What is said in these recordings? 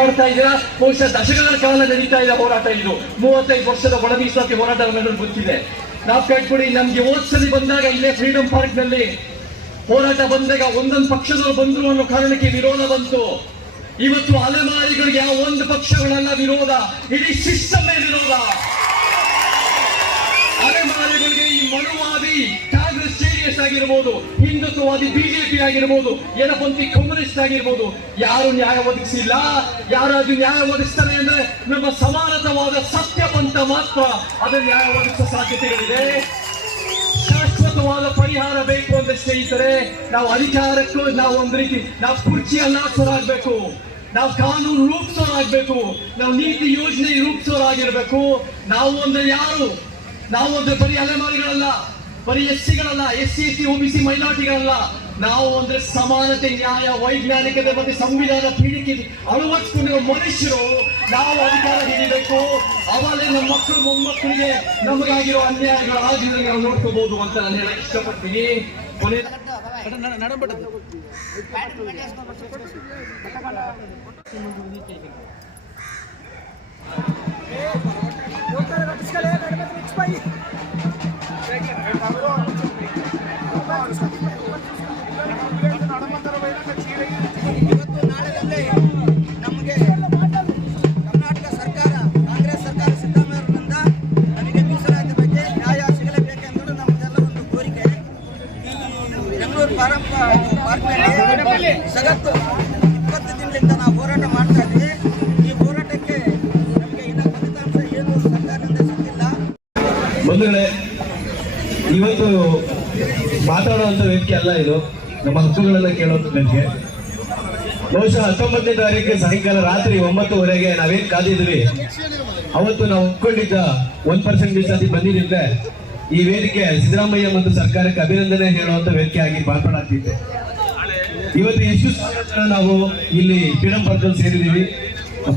ಮಾಡ್ತಾ ಇದ್ದೀರಾ. ಬಹುಶಃ ದಶಕಗಳ ಕಾಲ ನಡೀತಾ ಇದೆ ಹೋರಾಟ. ಇದು 35 ವರ್ಷದ ಒಳ ಮೀಸಲಾತಿ ಹೋರಾಟ ಗೊತ್ತಿದೆ. ನಾವು ಕೇಳ್ಕೊಡಿ, ನಮ್ಗೆ ಓದ್ಸಲಿ ಬಂದಾಗ ಇಲ್ಲೇ ಫ್ರೀಡಂ ಪಾರ್ಕ್ ನಲ್ಲಿ ಹೋರಾಟ ಬಂದಾಗ ಒಂದೊಂದು ಪಕ್ಷದವರು ಬಂದ್ರು ಅನ್ನೋ ಕಾರಣಕ್ಕೆ ವಿರೋಧ ಬಂತು. ಇವತ್ತು ಅಲೆಮಾರಿಗಳಿಗೆ ಯಾವ ಒಂದು ಪಕ್ಷಗಳೆಲ್ಲ ವಿರೋಧ, ಇಡೀ ಸಿಸ್ಟಮ್ ವಿರೋಧ. ಅಲೆಮಾರಿಗಳಿಗೆ ಈ ಮನುವಾದಿ ಕಾಂಗ್ರೆಸ್ ಜೆಡಿಎಸ್ ಆಗಿರ್ಬೋದು, ಹಿಂದುತ್ವವಾದಿ ಬಿಜೆಪಿ ಆಗಿರ್ಬೋದು, ಎಡಪಂಥಿ ಕಮ್ಯುನಿಸ್ಟ್ ಆಗಿರ್ಬೋದು, ಯಾರು ನ್ಯಾಯ ಒದಗಿಸಿಲ್ಲ. ಯಾರಾದ್ರೂ ನ್ಯಾಯ ಒದಗಿಸ್ತಾರೆ ಅಂದ್ರೆ ನಮ್ಮ ಸಮಾನತವಾದ ಸತ್ಯ ಪಂಥ ಮಾತ್ರ ಅದನ್ನು ನ್ಯಾಯ ಒದಗಿಸುವ ಸಾಧ್ಯತೆಗಳಿದೆ. ಶಾಶ್ವತವಾದ ಪರಿಹಾರ ಬೇಕು ಅಂತ ಸ್ನೇಹಿತರೆ, ನಾವು ಅಧಿಕಾರಕ್ಕೂ ನಾವು ಒಂದು ರೀತಿ ನಾವು ಕುರ್ಚಿಯನ್ನ ಸರಾಗಬೇಕು, ನಾವು ಕಾನೂನು ರೂಪಿಸೋರಾಗಬೇಕು, ನಾವು ನೀತಿ ಯೋಜನೆ ರೂಪಿಸೋರಾಗಿರ್ಬೇಕು. ನಾವು ಅಂದ್ರೆ ಯಾರು? ನಾವು ಅಂದ್ರೆ ಬರೀ ಅಲೆಮಾರಿಗಳಲ್ಲ, ಬರೀ ಎಸ್ಸಿಗಳಲ್ಲ, SC ST OBC ಮೈನಾರಿಟಿಗಳಲ್ಲ. ನಾವು ಅಂದ್ರೆ ಸಮಾನತೆ, ನ್ಯಾಯ, ವೈಜ್ಞಾನಿಕತೆ ಮತ್ತೆ ಸಂವಿಧಾನ ಪೀಳಿಗೆ ಅಳವಡಿಸಿಕೊಂಡಿರೋ ಮನುಷ್ಯರು. ನಾವು ಅಧಿಕಾರ ಹಿಡಿಬೇಕು, ಅವಲೇ ನಮ್ಮ ಮಕ್ಕಳು ಮೊಮ್ಮಕ್ಕಳಿಗೆ ನಮಗಾಗಿರೋ ಅನ್ಯಾಯಗಳ ಆದಿನ ನಾವು ನೋಡ್ಕೋಬಹುದು ಅಂತ ನಾನು ಹೇಳಕ್ ಇಷ್ಟಪಡ್ತೀನಿ. ಇವತ್ತು ನಾಳೆಯಲ್ಲಿ ನಮಗೆ ಕರ್ನಾಟಕ ಸರ್ಕಾರ, ಕಾಂಗ್ರೆಸ್ ಸರ್ಕಾರ ಸಿದ್ದರಾಮಯ್ಯವರಿಂದ ನಮಗೆ ಮೀಸಲಾತಿ ಬಗ್ಗೆ ನ್ಯಾಯ ಸಿಗಲೇಬೇಕೆಂಬುದು ನಮ್ಮದೆಲ್ಲ ಒಂದು ಕೋರಿಕೆ. ಈ ಬೆಂಗಳೂರು ಪಾರ್ಕ್ನಲ್ಲಿ ಸಗತ್ತು 20 ದಿನದಿಂದ ನಾವು ಹೋರಾಟ ಮಾಡ್ತಾ ಇದ್ದೀವಿ. ಈ ಹೋರಾಟಕ್ಕೆ ನಮಗೆ ಇನ್ನ ಫಲಿತಾಂಶ ಏನು ಸರ್ಕಾರದಿಂದ ಸಿಕ್ಕಿಲ್ಲ. ಬಂಧುಗಳೇ, ಇವತ್ತು ಮಾತಾಡುವಂತ ವ್ಯಕ್ತಿ ಅಲ್ಲ ಇದು, ನಮ್ಮ ಹಕ್ಕುಗಳೆಲ್ಲ ಕೇಳೋದು ನನಗೆ. ಬಹುಶಃ 19ನೇ ತಾರೀಕು ಸಾಯಂಕಾಲ ರಾತ್ರಿ 9:30ಗೆ ನಾವೇನ್ ಕಾದಿದ್ವಿ, ಅವತ್ತು ನಾವು ಒಪ್ಕೊಂಡಿದ್ದ 1% ಮೀಸಲಾತಿ ಬಂದಿದ್ರೆ ಈ ವೇದಿಕೆ ಸಿದ್ದರಾಮಯ್ಯ ಮತ್ತು ಸರ್ಕಾರಕ್ಕೆ ಅಭಿನಂದನೆ ಹೇಳುವಂತ ವೇದಿಕೆ ಆಗಿ ಮಾತನಾಡ್ತಿದ್ದೆ. ಇವತ್ತು ಎಷ್ಟು ಜನ ನಾವು ಇಲ್ಲಿ ಫ್ರೀಡಂ ಪಾರ್ಕಲ್ಲಿ ಸೇರಿದೀವಿ.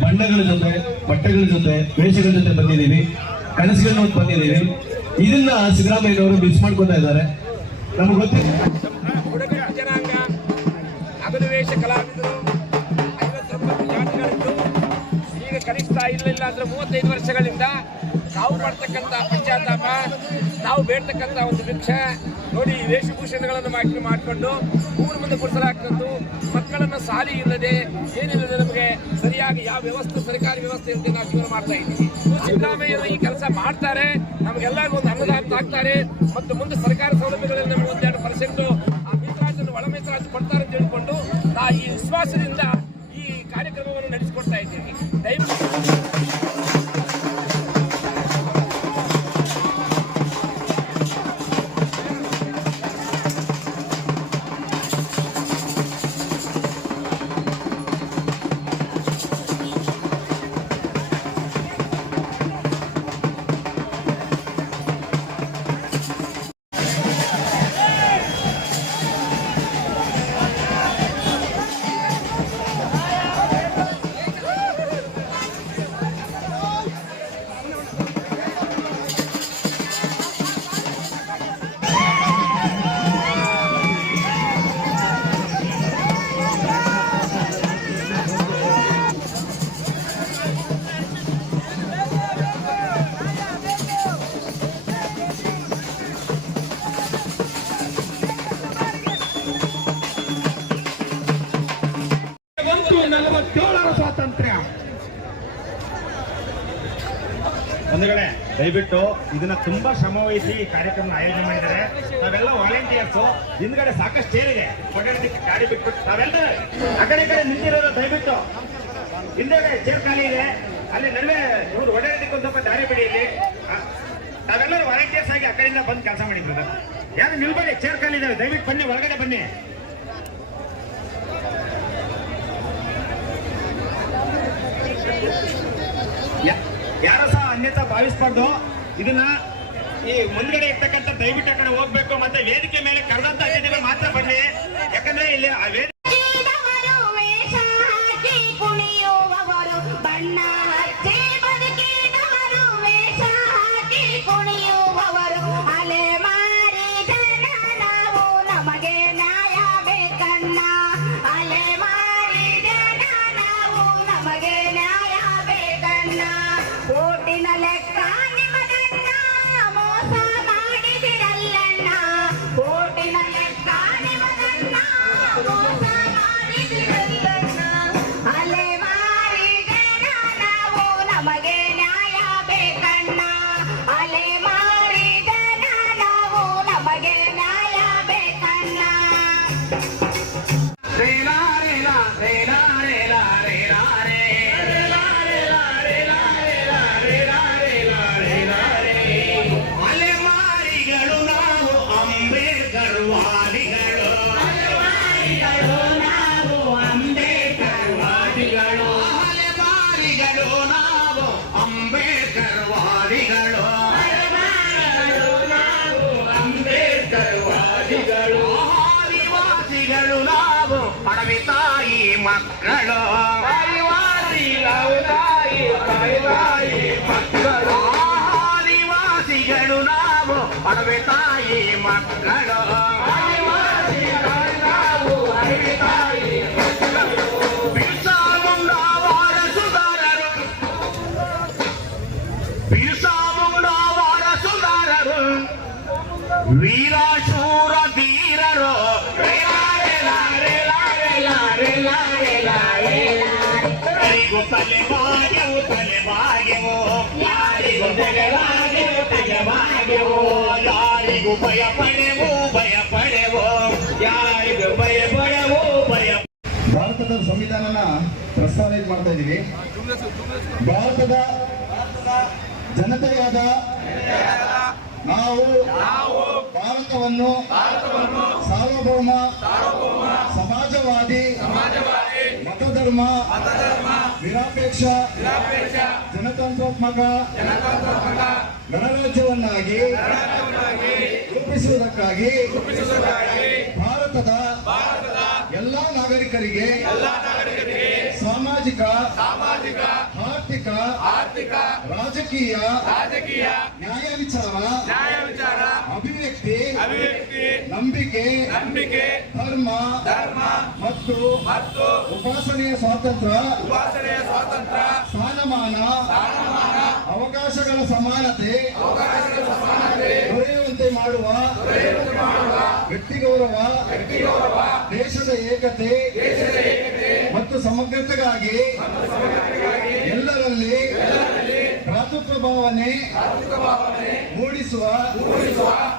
ಬಣ್ಣಗಳ ಜೊತೆ, ಬಟ್ಟೆಗಳ ಜೊತೆ, ವೇಷಗಳ ಜೊತೆ ಬಂದಿದ್ದೀವಿ, ಕನಸುಗಳನ್ನ ಬಂದಿದ್ದೀವಿ. ಇದನ್ನ ಸಿದ್ದರಾಮಯ್ಯನವರು ಮಿಸ್ ಮಾಡ್ಕೊತಾ ಇದ್ದಾರೆ. ನಮ್ಗೆ ಗೊತ್ತಿಲ್ಲ, ಜನಾಂಗ, ಅಗಲವೇಶ ಕಲಾವಿದರು, 59 ಜಾತಿಗಳಿದ್ದು ಈಗ ಕನಿಷ್ಠ ಇಲ್ಲ ಅಂದ್ರೆ 35 ವರ್ಷಗಳಿಂದ ನಾವು ಮಾಡ್ತಕ್ಕಂಥ ಪಶ್ಚಾತ್ತಾಪ, ನಾವು ಬೇಡ್ತಕ್ಕಂಥ ಒಂದು ಭಿಕ್ಷೆ ನೋಡಿ. ವೇಷಭೂಷಣಗಳನ್ನು ಮಾಡಿಕೊಂಡು ಊರ ಮುಂದೆ ಗುಡಿಸಲಾಗ್ತದ್ದು, ಮಕ್ಕಳನ್ನು ಸಾಲಿ ಇಲ್ಲದೆ ಏನಿಲ್ಲದೆ ನಮಗೆ ಸರಿಯಾಗಿ ಯಾವ ವ್ಯವಸ್ಥೆ, ಸರ್ಕಾರಿ ವ್ಯವಸ್ಥೆ ಇಲ್ಲದೆ ನಾವು ಜೀವನ ಮಾಡ್ತಾ ಇದ್ದೀವಿ. ಸಿದ್ದರಾಮಯ್ಯರು ಈ ಕೆಲಸ ಮಾಡ್ತಾರೆ, ನಮಗೆಲ್ಲರಿಗೂ ಒಂದು ಅನ್ನದಾತ ಆಗ್ತಾರೆ ಮತ್ತು ಮುಂದೆ ಸರ್ಕಾರ ಸೌಲಭ್ಯಗಳಲ್ಲಿ ನಮಗೆ 1-2% ಆ ಮೀಸಲಾತಿಯನ್ನು ಒಳ ಮೀಸಲಾತಿ ಕೊಡ್ತಾರೆ ಅಂತ ಹೇಳಿಕೊಂಡು ಈ ವಿಶ್ವಾಸದಿಂದ ಈ ಕಾರ್ಯಕ್ರಮವನ್ನು ನಡೆಸಿಕೊಡ್ತಾ ಇದ್ದೀವಿ. ದಯವಿಟ್ಟು ಸ್ವಾತಂತ್ರ್ಯ. ಬಂಧುಗಳೇ, ದಯವಿಟ್ಟು ಇದನ್ನ ತುಂಬಾ ಶ್ರಮ ವಹಿಸಿ ಈ ಕಾರ್ಯಕ್ರಮ ಆಯೋಜನೆ ಮಾಡಿದ್ದಾರೆ. ನಾವೆಲ್ಲ ವಾಲಂಟಿಯರ್ಸ್, ಹಿಂದ್ಗಡೆ ಸಾಕಷ್ಟು ಚೇರ್ ಇದೆ, ಓಡಾಡೋದಕ್ಕೆ ಗಾಡಿ ಬಿಟ್ಟು ನಾವೆಲ್ಲ ಆ ಕಡೆ ನಿಂತಿರೋದು. ದಯವಿಟ್ಟು ಹಿಂದೆಗಡೆ ಚೇರ್ ಖಾಲಿ ಇದೆ, ಅಲ್ಲಿ ನಡುವೆ ಇವರು ಓಡಾಡೋದಕ್ಕೆ ಒಂದು ಸ್ವಲ್ಪ ದಾರಿ ಬಿಡಿ. ಇಲ್ಲಿ ನಾವೆಲ್ಲರೂ ವಾಲಂಟಿಯರ್ಸ್ ಆಗಿ ಆ ಕಡೆಯಿಂದ ಬಂದು ಕೆಲಸ ಮಾಡಿದ್ರು. ಯಾರು ನಿಲ್ಬೇಡಿ, ಚೇರ್ ಖಾಲಿ ಇದಾವೆ, ದಯವಿಟ್ಟು ಬನ್ನಿ, ಒಳಗಡೆ ಬನ್ನಿ. ಯಾರು ಸಹ ಅನ್ಯತಾ ಭಾವಿಸಬಾರ್ದು. ಇದನ್ನ ಈ ಮುಂದ್ಗಡೆ ಇರ್ತಕ್ಕಂಥ ದಯವಿಟ್ಟು ಆ ಕಡೆ ಹೋಗ್ಬೇಕು. ಮತ್ತೆ ವೇದಿಕೆ ಮೇಲೆ ಕರೆದಂತ ಅತಿಥಿಗಳು ಮಾತ್ರ ಬನ್ನಿ, ಯಾಕಂದ್ರೆ ಇಲ್ಲಿ ಆ ವೇದಿಕೆ ನಮಗೆ ಅಡವೆ ತಾಯಿ ಮಕ್ಕಳು ಬಿರ್ಸಾ ಮುಂಡಾ ವಾರಸುದಾರರು ವೀರಶೂರ ಧೀರರು ಯಾರಿಗೂ ತಲೆಬಾಗೆವು ಯಾರಿಗೂ ತಲೆಬಾಗೆವು ಯಾರಿಗೂ ಭಯಪಡೆವು ಯಾರಿಗೂ ಭಯ ಭಾರತದ ಸಂವಿಧಾನನ ಪ್ರಸ್ತಾವನೆ ಮಾಡ್ತಾ ಇದ್ದೀವಿ. ಭಾರತದ ಜನತೆಯಾದ ನಾವು ಭಾರತವನ್ನು ಸಾರ್ವಭೌಮ ಸಮಾಜವಾದಿ ಮತಧರ್ಮ ನಿರಪೇಕ್ಷ ಜನತಂತ್ರಾತ್ಮಕ ಗಣರಾಜ್ಯವನ್ನಾಗಿ ರೂಪಿಸುವುದಕ್ಕಾಗಿ ಭಾರತದ ಎಲ್ಲ ನಾಗರಿಕರಿಗೆ ಸಾಮಾಜಿಕ ಆರ್ಥಿಕ ರಾಜಕೀಯ ನ್ಯಾಯ ವಿಚಾರ ಅಭಿವ್ಯಕ್ತಿ ನಂಬಿಕೆ ಧರ್ಮ ಮತ್ತು ಉಪಾಸನೆಯ ಸ್ವಾತಂತ್ರ್ಯ ಸ್ಥಾನಮಾನ ಅವಕಾಶಗಳ ಸಮಾನತೆ ದೊರೆಯುವಂತೆ ಮಾಡುವ ವ್ಯಕ್ತಿ ಗೌರವ ದೇಶದ ಏಕತೆ ಮತ್ತು ಸಮಗ್ರತೆಗಾಗಿ ಎಲ್ಲರಲ್ಲಿ ಭ್ರಾತೃತ್ವ ಭಾವನೆ ಮೂಡಿಸುವ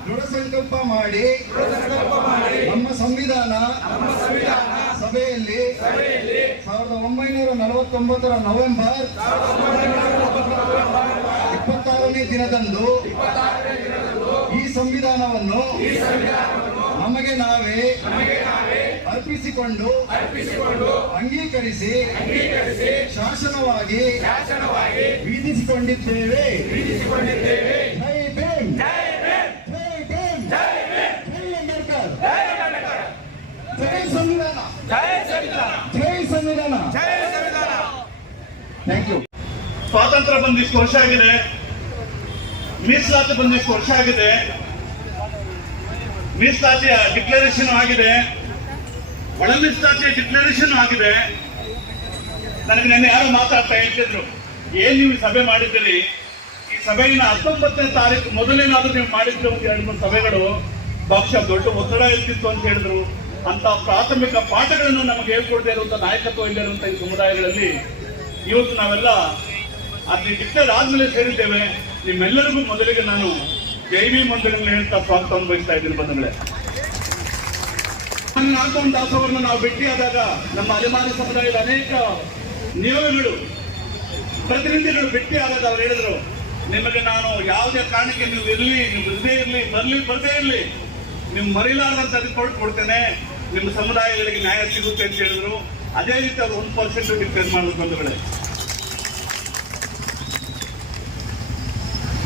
ದೃಢ ಸಂಕಲ್ಪ ಮಾಡಿ ನಮ್ಮ ಸಂವಿಧಾನ ಸಭೆಯಲ್ಲಿ 1949 ನವೆಂಬರ್ 26ನೇ ದಿನದಂದು ಈ ಸಂವಿಧಾನವನ್ನು ನಮಗೆ ನಾವೇ ಅರ್ಪಿಸಿಕೊಂಡು ಅಂಗೀಕರಿಸಿ ಶಾಸನವಾಗಿ ವಿಧಿಸಿಕೊಂಡಿದ್ದೇವೆ. ಜೈ ಭೀಮ್, ಜೈ ಭೀಮ್, ಜೈ ಅಂಬೇಡ್ಕರ್, ಜೈ ಸಂವಿಧಾನ, ಜೈ ಸಂವಿಧಾನ. Thank you. ಸ್ವಾತಂತ್ರ್ಯ ಬಂದಿಷ್ಟು ವರ್ಷ ಆಗಿದೆ, ಮೀಸಲಾತಿ ಬಂದಿಷ್ಟು ವರ್ಷ ಆಗಿದೆ, ಮೀಸಲಾತಿಯ ಡಿಕ್ಲರೇಷನ್ ಆಗಿದೆ, ಒಳ ಮೀಸಲಾತಿಯ ಡಿಕ್ಲರೇಷನ್ ಆಗಿದೆ. ನನಗೆ ನೆನ್ನೆ ಯಾರೋ ಮಾತಾಡ್ತಾ ಹೇಳ್ತಿದ್ರು, ಏನ್ ನೀವು ಸಭೆ ಮಾಡಿದ್ದೀರಿ, ಈ ಸಭೆಗಿನ 19ನೇ ತಾರೀಕು ಮೊದಲೇನಾದ್ರೂ ನೀವು ಮಾಡಿದ್ರೆ ಒಂದು 2-3 ಸಭೆಗಳು ಬಹುಶಃ ದೊಡ್ಡ ಒತ್ತಡ ಇರ್ತಿತ್ತು ಅಂತ ಹೇಳಿದ್ರು. ಅಂತ ಪ್ರಾಥಮಿಕ ಪಾಠಗಳನ್ನು ನಮಗೆ ಹೇಳ್ಕೊಡ್ತಾ ಇರುವಂತ ನಾಯಕತ್ವ ಇಲ್ಲಿರುವಂತ ಈ ಸಮುದಾಯಗಳಲ್ಲಿ ಇವತ್ತು ನಾವೆಲ್ಲ ಅಲ್ಲಿ ಡಿಕ್ಲೇರ್ ಆದ್ಮೇಲೆ ಸೇರಿದ್ದೇವೆ. ನಿಮ್ಮೆಲ್ಲರಿಗೂ ಮೊದಲಿಗೆ ನಾನು ಜೈವಿ ಮಂದಿರಗಳು ಹೇಳ್ತಾ ಸ್ವಾಗತವನ್ನು ಬಯಸ್ತಾ ಇದ್ದೀನಿ. ಬಂಧುಗಳೇ, ನಾಲ್ಕು ದಾಸವರನ್ನು ನಾವು ಭೇಟಿಯಾದಾಗ ನಮ್ಮ ಅಲೆಮಾರಿ ಸಮುದಾಯದ ಅನೇಕ ನಿಯೋಗಗಳು ಪ್ರತಿನಿಧಿಗಳು ಭೇಟಿಯಾದಾಗ ಅವ್ರು ಹೇಳಿದ್ರು, ನಿಮಗೆ ನಾನು ಯಾವುದೇ ಕಾರಣಕ್ಕೆ ನೀವು ಇರಲಿ, ನೀವು ಇರದೇ ಇರಲಿ, ಬರದೇ ಇರಲಿ, ನೀವು ಮರಿಲಾರದಂತ ರಿಪೋರ್ಟ್ ಕೊಡ್ತೇನೆ, ನಿಮ್ಮ ಸಮುದಾಯಗಳಿಗೆ ನ್ಯಾಯ ಸಿಗುತ್ತೆ ಅಂತ ಹೇಳಿದ್ರು. ಅದೇ ರೀತಿ ಅವರು 1% ಡಿಕ್ಲೇರ್ ಮಾಡೋದು. ಬಂಧುಗಳೇ,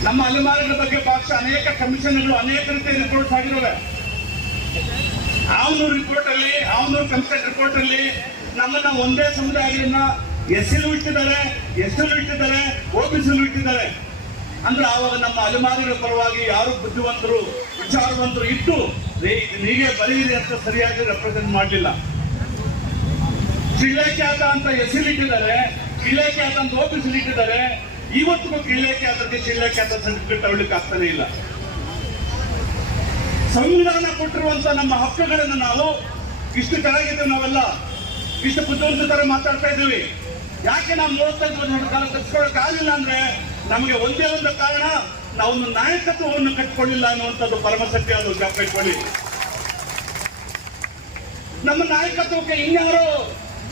ನಮ್ಮ ಅಲೆಮಾರಿಗಳ ಬಗ್ಗೆ ಪಕ್ಷ ಅನೇಕ ಕಮಿಷನ್ಗಳು ಅನೇಕ ರೀತಿಯ ರಿಪೋರ್ಟ್ಸ್ ಆಗಿರುವೆ. ಆವನೂರು ರಿಪೋರ್ಟ್ ಅಲ್ಲಿ, ಆವನೂರು ಕಮಿಷನ್ ರಿಪೋರ್ಟ್ ಅಲ್ಲಿ ನಮ್ಮನ್ನ ಒಂದೇ ಸಮುದಾಯಗಳನ್ನ ಎಸ್ಸಿಲು ಇಟ್ಟಿದ್ದಾರೆ, ಎಸ್ಟಲ್ಲೂ ಇಟ್ಟಿದ್ದಾರೆ, ಓಬಿಸಿಲು ಇಟ್ಟಿದ್ದಾರೆ. ಅಂದ್ರೆ ಆವಾಗ ನಮ್ಮ ಅಲೆಮಾರಿಗಳ ಪರವಾಗಿ ಯಾರು ಬುದ್ಧಿವಂತರು ವಿಚಾರವಂತರು ಇಟ್ಟು ಹೀಗೆ ಬರೀರಿ ಅಂತ ಸರಿಯಾಗಿ ರೆಪ್ರೆಸೆಂಟ್ ಮಾಡಲಿಲ್ಲ. ಕಿಳ್ಳೆಕ್ಯಾತ ಅಂತ ಎಸ್ಸಿಲು ಇಟ್ಟಿದ್ದಾರೆ, ಕಿಳ್ಳೆಕ್ಯಾತ ಅಂತ ಓಬಿಸಿಲು ಇಟ್ಟಿದ್ದಾರೆ. ಇವತ್ತಿಗೂ ಕಿಳ್ಳೆಕ್ಯಾತಕ್ಕೆ ಕಿಳ್ಳೆಕ್ಯಾತ ಸರ್ಟಿಫಿಕೇಟ್ ತಗೊಳ್ಳಿಕ್ಕೆ ಆಗ್ತಾನೆ ಇಲ್ಲ. ಸಂವಿಧಾನ ಕೊಟ್ಟಿರುವಂತ ನಮ್ಮ ಹಕ್ಕುಗಳನ್ನು ನಾವು ಇಷ್ಟು ಕೆಳಗಿದ್ದೇವೆ, ನಾವೆಲ್ಲ ಇಷ್ಟು ಬುದ್ಧಿವಂತ ತರ ಮಾತಾಡ್ತಾ ಇದ್ದೀವಿ. ಯಾಕೆ ನಾವು 35 ವರ್ಷದ ಕಾಲ ಕಟ್ಕೊಳ್ಳೋಕೆ ಆಗಿಲ್ಲ ಅಂದ್ರೆ ನಮಗೆ ಒಂದೇ ಒಂದು ಕಾರಣ, ನಾವೊಂದು ನಾಯಕತ್ವವನ್ನು ಕಟ್ಕೊಳ್ಳಿಲ್ಲ ಅನ್ನುವಂಥದ್ದು ಪರಮ ಸತ್ಯ. ಅದು ಜ್ಞಾಪಕ ಇಟ್ಕೊಳ್ಳಿ. ನಮ್ಮ ನಾಯಕತ್ವಕ್ಕೆ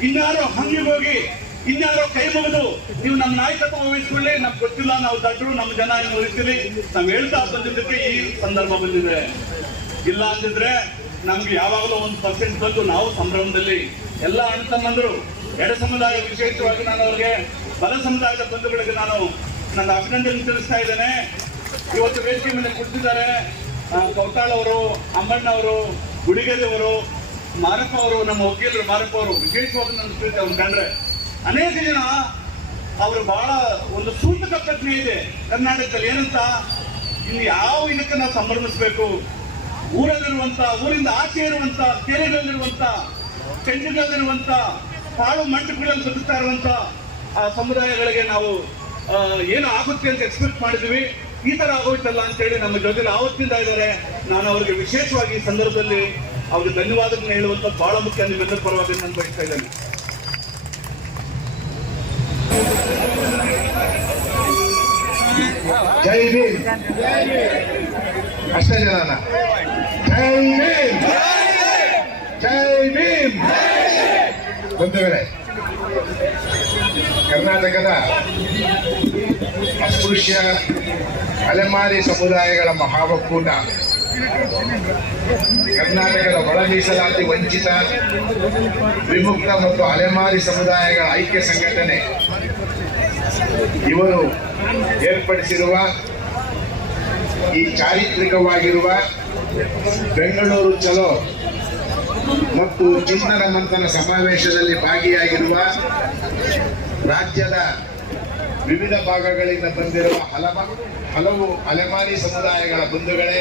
ಇನ್ಯಾರೋ ಹಂಗಿಗೆ ಹೋಗಿ ಇನ್ಯಾರೋ ಕೈ ಮುಗಿದು ನೀವು ನಮ್ಮ ನಾಯಕತ್ವ ವಹಿಸ್ಕೊಳ್ಳಿ, ನಮ್ಗೆ ಗೊತ್ತಿಲ್ಲ, ನಾವು ದಡ್ರು, ನಮ್ಮ ಜನ ಏನು ಉಳಿಸ್ತೀವಿ, ನಾವು ಹೇಳ್ತಾ ಬಂದಿದ್ದಕ್ಕೆ ಈ ಸಂದರ್ಭ ಬಂದಿದೆ. ಇಲ್ಲ ಅಂದಿದ್ರೆ ನಮ್ಗೆ ಯಾವಾಗಲೂ 1% ಬಂದು ನಾವು ಸಂಭ್ರಮದಲ್ಲಿ ಎಲ್ಲ ಅಣ್ಣ ತಮ್ಮಂದರು, ಎಡ ಸಮುದಾಯ ವಿಶೇಷವಾಗಿ ನಾನು ಅವ್ರಿಗೆ ಬಲ ಸಮುದಾಯದ ಬಂಧುಗಳಿಗೆ ನಾನು ನನ್ನ ಅಭಿನಂದನೆ ತಿಳಿಸ್ತಾ ಇದ್ದೇನೆ. ಇವತ್ತು ವೇದಿಕೆ ಮೇಲೆ ಕುಳಿತಿದ್ದಾರೆ ಕೌತಾಳ್ ಅವರು, ಅಮ್ಮಣ್ಣ ಅವರು, ಗುಡಿಗೆರೆ ಅವರು, ಮಾರಪ್ಪ ಅವರು, ನಮ್ಮ ವಕೀಲರು ಮಾರಪ್ಪ ಅವರು. ವಿಶೇಷವಾಗಿ ನನ್ನ ಪ್ರೀತಿ ಅವ್ರು ಕಂಡ್ರೆ ಅನೇಕ ಜನ ಅವರು ಬಹಳ ಒಂದು ಸೂತಕ ಪ್ರಜ್ಞೆ ಇದೆ ಕರ್ನಾಟಕದಲ್ಲಿ. ಏನಂತ ಇನ್ನು ಯಾವ ಇದಕ್ಕೆ ನಾವು ಸಂಭ್ರಮಿಸಬೇಕು? ಊರಲ್ಲಿರುವಂತ, ಊರಿಂದ ಆಚೆ ಇರುವಂತ, ಕೆರೆಗಳಲ್ಲಿರುವಂತ, ಕೆಂಜುಗಳಲ್ಲಿರುವಂತ, ಪಾಳು ಮಂಟಪಗಳಲ್ಲಿ ಬದುಕ್ತಾ ಇರುವಂತ ಆ ಸಮುದಾಯಗಳಿಗೆ ನಾವು ಏನು ಆಗುತ್ತೆ ಅಂತ ಎಕ್ಸ್ಪೆಕ್ಟ್ ಮಾಡಿದ್ವಿ. ಈ ತರ ಆಗೋಯ್ತಲ್ಲ ಅಂತೇಳಿ ನಮ್ಮ ಜೊತೆಲಿ ಆವತ್ತಿಂದ ಇದ್ದಾರೆ. ನಾನು ಅವರಿಗೆ ವಿಶೇಷವಾಗಿ ಈ ಸಂದರ್ಭದಲ್ಲಿ ಅವ್ರಿಗೆ ಧನ್ಯವಾದಗಳನ್ನ ಹೇಳುವಂತ ಬಹಳ ಮುಖ್ಯ. ನಿಮ್ಮೆಲ್ಲರ ಪರವಾಗಿ ನಾನು ಬಯಸ್ತಾ ಇದ್ದೇನೆ. ಜೈ ಭೀಮ್. ಅಷ್ಟೇ ಜನನ. ಜೈ ಭೀಮ್, ಜೈ ಭೀಮ್. ಬಂಧುಗಳೇ, ಕರ್ನಾಟಕದ ಅಸ್ಪೃಶ್ಯ ಅಲೆಮಾರಿ ಸಮುದಾಯಗಳ ಮಹಾಒಕ್ಕೂಟ, ಕರ್ನಾಟಕದ ಒಳ ಮೀಸಲಾತಿ ವಂಚಿತ, ವಿಮುಕ್ತ ಮತ್ತು ಅಲೆಮಾರಿ ಸಮುದಾಯಗಳ ಐಕ್ಯ ಸಂಘಟನೆ ಇವರು ಏರ್ಪಡಿಸಿರುವ ಈ ಚಾರಿತ್ರಿಕವಾಗಿರುವ ಬೆಂಗಳೂರು ಚಲೋ ಮತ್ತು ಚಿಂತನ ಮಂಥನ ಸಮಾವೇಶದಲ್ಲಿ ಭಾಗಿಯಾಗಿರುವ ರಾಜ್ಯದ ವಿವಿಧ ಭಾಗಗಳಿಂದ ಬಂದಿರುವ ಹಲವು ಅಲೆಮಾರಿ ಸಮುದಾಯಗಳ ಬಂಧುಗಳೇ,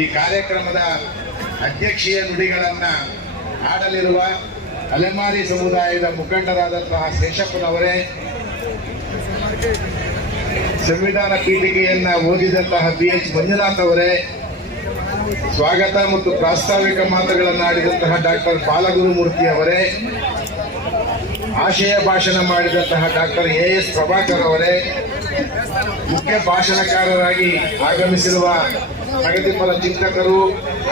ಈ ಕಾರ್ಯಕ್ರಮದ ಅಧ್ಯಕ್ಷೀಯ ನುಡಿಗಳನ್ನ ಆಡಲಿರುವ ಅಲೆಮಾರಿ ಸಮುದಾಯದ ಮುಖಂಡರಾದಂತಹ ಶೇಷಪ್ಪನವರೇ, ಸಂವಿಧಾನ ಪೀಠಿಕೆಯನ್ನ ಓದಿದಂತಹ BH ಮಂಜುನಾಥ್ ಅವರೇ, ಸ್ವಾಗತ ಮತ್ತು ಪ್ರಾಸ್ತಾವಿಕ ಮಾತುಗಳನ್ನಾಡಿದಂತಹ ಡಾಕ್ಟರ್ ಬಾಲಗುರುಮೂರ್ತಿ ಅವರೇ, ಆಶಯ ಭಾಷಣ ಮಾಡಿದಂತಹ ಡಾಕ್ಟರ್ AS ಪ್ರಭಾಕರ್ ಅವರೇ, ಮುಖ್ಯ ಭಾಷಣಕಾರರಾಗಿ ಆಗಮಿಸಿರುವ ಪ್ರಗತಿಪರ ಚಿಂತಕರು,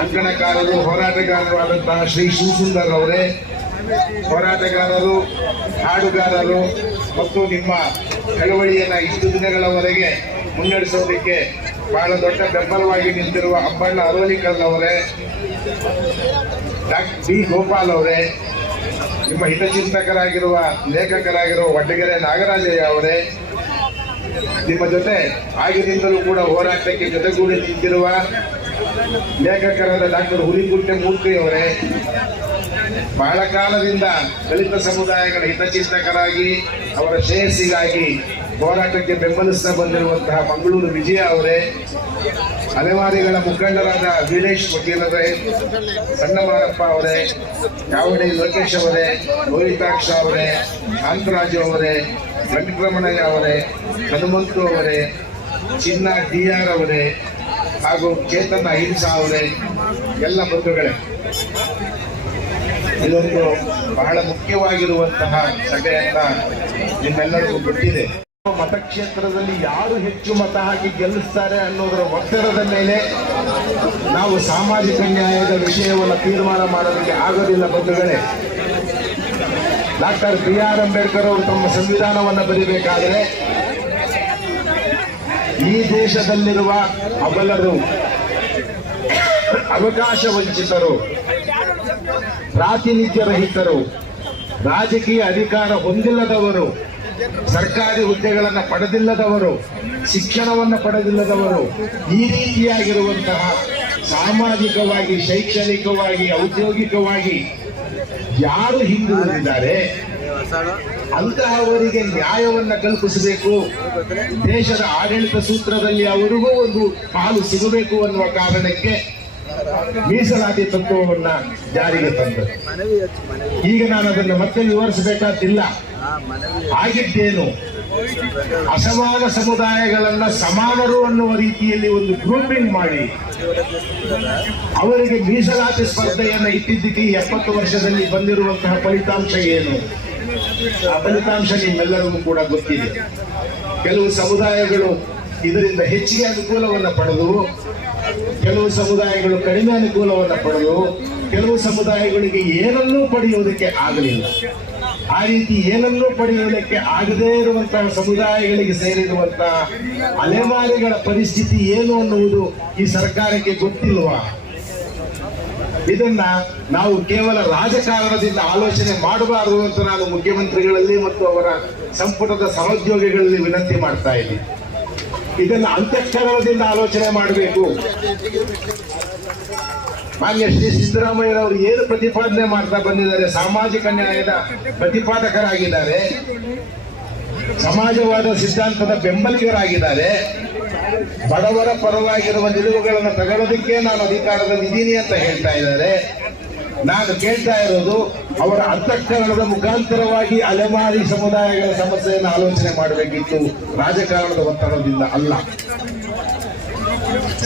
ಅಂಕಣಕಾರರು, ಹೋರಾಟಗಾರರಾದಂತಹ ಶ್ರೀ ಶಿವಸುಂದರ್ ಅವರೇ, ಹೋರಾಟಗಾರರು, ಹಾಡುಗಾರರು ಮತ್ತು ನಿಮ್ಮ ಚಳವಳಿಯನ್ನ ಇಷ್ಟು ದಿನಗಳವರೆಗೆ ಮುನ್ನಡೆಸೋದಕ್ಕೆ ಬಹಳ ದೊಡ್ಡ ಬೆಂಬಲವಾಗಿ ನಿಂತಿರುವ ಅಬ್ಬಣ್ಣ ಅರವಲಿಕಲ್ ಅವರೇ, ಡಾಕ್ಟರ್ B ಗೋಪಾಲ್ ಅವರೇ, ನಿಮ್ಮ ಹಿತಚಿಂತಕರಾಗಿರುವ ಲೇಖಕರಾಗಿರುವ ವಡ್ಡಗೆರೆ ನಾಗರಾಜಯ್ಯ ಅವರೇ, ನಿಮ್ಮ ಜೊತೆ ಆಗಿನಿಂದಲೂ ಕೂಡ ಹೋರಾಟಕ್ಕೆ ಜೊತೆಗೂಡಿ ನಿಂತಿರುವ ಲೇಖಕರಾದ ಡಾಕ್ಟರ್ ಹುಲಿಗುಂಟೆ ಮೂರ್ತಿ ಅವರೇ, ಬಹಳ ಕಾಲದಿಂದ ದಲಿತ ಸಮುದಾಯಗಳ ಹಿತಚಿಂತಕರಾಗಿ ಅವರ ಶ್ರೇಯಸ್ಸಿಗಾಗಿ ಹೋರಾಟಕ್ಕೆ ಬೆಂಬಲಿಸ್ತಾ ಬಂದಿರುವಂತಹ ಮಂಗಳೂರು ವಿಜಯ ಅವರೇ, ಅಲೆಮಾರಿಗಳ ಮುಖಂಡರಾದ ವೀರೇಶ್ ವಕೀಲರೇ, ಸಣ್ಣಮಾರಪ್ಪ ಅವರೇ, ಯಾವಡಿ ಲೋಕೇಶ್ ಅವರೇ, ಲೋಹಿತಾಕ್ಷ ಅವರೇ, ಕಾಂತರಾಜು ಅವರೇ, ವೆಂಕಟರಮಣಯ್ಯ ಅವರೇ, ಹನುಮಂತು ಅವರೇ, ಚಿನ್ನ DR ಅವರೇ ಹಾಗೂ ಚೇತನ ಅಹಿಂಸಾ ಅವರೇ, ಎಲ್ಲ ಬಂಧುಗಳೇ, ಇದೊಂದು ಬಹಳ ಮುಖ್ಯವಾಗಿರುವಂತಹ ಸಭೆ ಅಂತ ನಿಮ್ಮೆಲ್ಲರಿಗೂ ಗೊತ್ತಿದೆ. ಮತಕ್ಷೇತ್ರದಲ್ಲಿ ಯಾರು ಹೆಚ್ಚು ಮತ ಹಾಕಿ ಗೆಲ್ಲಿಸ್ತಾರೆ ಅನ್ನೋದರ ಒತ್ತಡದ ಮೇಲೆ ನಾವು ಸಾಮಾಜಿಕ ನ್ಯಾಯದ ವಿಷಯವನ್ನು ತೀರ್ಮಾನ ಮಾಡೋದಕ್ಕೆ ಆಗೋದಿಲ್ಲ ಬಂಧುಗಳೇ. ಡಾಕ್ಟರ್ BR ಅಂಬೇಡ್ಕರ್ ಅವರು ತಮ್ಮ ಸಂವಿಧಾನವನ್ನು ಬರೀಬೇಕಾದರೆ ಈ ದೇಶದಲ್ಲಿರುವ ಅಬಲರು, ಅವಕಾಶ ವಂಚಿತರು, ಪ್ರಾತಿನಿಧ್ಯ ರಹಿತರು, ರಾಜಕೀಯ ಅಧಿಕಾರ ಹೊಂದಿಲ್ಲದವರು, ಸರ್ಕಾರಿ ಹುದ್ದೆಗಳನ್ನು ಪಡೆದಿಲ್ಲದವರು, ಶಿಕ್ಷಣವನ್ನು ಪಡೆದಿಲ್ಲದವರು, ಈ ರೀತಿಯಾಗಿರುವಂತಹ ಸಾಮಾಜಿಕವಾಗಿ, ಶೈಕ್ಷಣಿಕವಾಗಿ, ಔದ್ಯೋಗಿಕವಾಗಿ ಯಾರು ಹಿಂದುಳಿದಿದ್ದಾರೆ ಅಂತಹವರಿಗೆ ನ್ಯಾಯವನ್ನು ಕಲ್ಪಿಸಬೇಕು, ದೇಶದ ಆಡಳಿತ ಸೂತ್ರದಲ್ಲಿ ಅವರಿಗೂ ಒಂದು ಪಾಲು ಸಿಗಬೇಕು ಅನ್ನುವ ಕಾರಣಕ್ಕೆ ಮೀಸಲಾತಿ ತತ್ವವನ್ನ ಜಾರಿಗೆ ತಂದರು. ಈಗ ನಾನು ಅದನ್ನು ಮತ್ತೆ ವಿವರಿಸಬೇಕಾದಿಲ್ಲ. ಆಗಿದ್ದೇನು, ಅಸಮಾನ ಸಮುದಾಯಗಳನ್ನ ಸಮಾನರು ಅನ್ನುವ ರೀತಿಯಲ್ಲಿ ಒಂದು ಗ್ರೂಪಿಂಗ್ ಮಾಡಿ ಅವರಿಗೆ ಮೀಸಲಾತಿ ಸ್ಪರ್ಧೆಯನ್ನು ಇಟ್ಟಿದ್ದಕ್ಕೆ 70 ವರ್ಷದಲ್ಲಿ ಬಂದಿರುವಂತಹ ಫಲಿತಾಂಶ ಏನು? ಆ ಫಲಿತಾಂಶ ನಿಮ್ಮೆಲ್ಲರಿಗೂ ಕೂಡ ಗೊತ್ತಿದೆ. ಕೆಲವು ಸಮುದಾಯಗಳು ಇದರಿಂದ ಹೆಚ್ಚಿಗೆ ಅನುಕೂಲವನ್ನು ಪಡೆದವು, ಕೆಲವು ಸಮುದಾಯಗಳು ಕಡಿಮೆ ಅನುಕೂಲವನ್ನು ಪಡೆದವು, ಕೆಲವು ಸಮುದಾಯಗಳಿಗೆ ಏನನ್ನೂ ಪಡೆಯುವುದಕ್ಕೆ ಆಗಲಿಲ್ಲ. ಆ ರೀತಿ ಏನನ್ನೂ ಪಡೆಯುವುದಕ್ಕೆ ಆಗದೇ ಇರುವಂತಹ ಸಮುದಾಯಗಳಿಗೆ ಸೇರಿರುವಂತಹ ಅಲೆಮಾರಿಗಳ ಪರಿಸ್ಥಿತಿ ಏನು ಅನ್ನುವುದು ಈ ಸರ್ಕಾರಕ್ಕೆ ಗೊತ್ತಿಲ್ವಾ? ಇದನ್ನ ನಾವು ಕೇವಲ ರಾಜಕಾರಣದಿಂದ ಆಲೋಚನೆ ಮಾಡಬಾರದು ಅಂತ ನಾನು ಮುಖ್ಯಮಂತ್ರಿಗಳಲ್ಲಿ ಮತ್ತು ಅವರ ಸಂಪುಟದ ಸಹೋದ್ಯೋಗಿಗಳಲ್ಲಿ ವಿನಂತಿ ಮಾಡ್ತಾ ಇದ್ದೀನಿ. ಇದನ್ನ ಅಂತಃಕರಣದಿಂದ ಆಲೋಚನೆ ಮಾಡಬೇಕು. ಮಾನ್ಯ ಶ್ರೀ ಸಿದ್ದರಾಮಯ್ಯನವರು ಏನು ಪ್ರತಿಪಾದನೆ ಮಾಡ್ತಾ ಬಂದಿದ್ದಾರೆ, ಸಾಮಾಜಿಕ ನ್ಯಾಯದ ಪ್ರತಿಪಾದಕರಾಗಿದ್ದಾರೆ, ಸಮಾಜವಾದ ಸಿದ್ಧಾಂತದ ಬೆಂಬಲಿಗರಾಗಿದ್ದಾರೆ. ಬಡವರ ಪರವಾಗಿರುವ ನಿಲುವುಗಳನ್ನು ತಗೊಳ್ಳೋದಕ್ಕೆ ನಾನು ಅಧಿಕಾರದಲ್ಲಿ ಇದ್ದೀನಿ ಅಂತ ಹೇಳ್ತಾ ಇದ್ದಾರೆ. ನಾನು ಕೇಳ್ತಾ ಇರೋದು ಅವರ ಅಂತಃಕರಣದ ಮುಖಾಂತರವಾಗಿ ಅಲೆಮಾರಿ ಸಮುದಾಯಗಳ ಸಮಸ್ಯೆಯನ್ನು ಆಲೋಚನೆ ಮಾಡಬೇಕಿತ್ತು, ರಾಜಕಾರಣದ ಒತ್ತಡದಿಂದ ಅಲ್ಲ.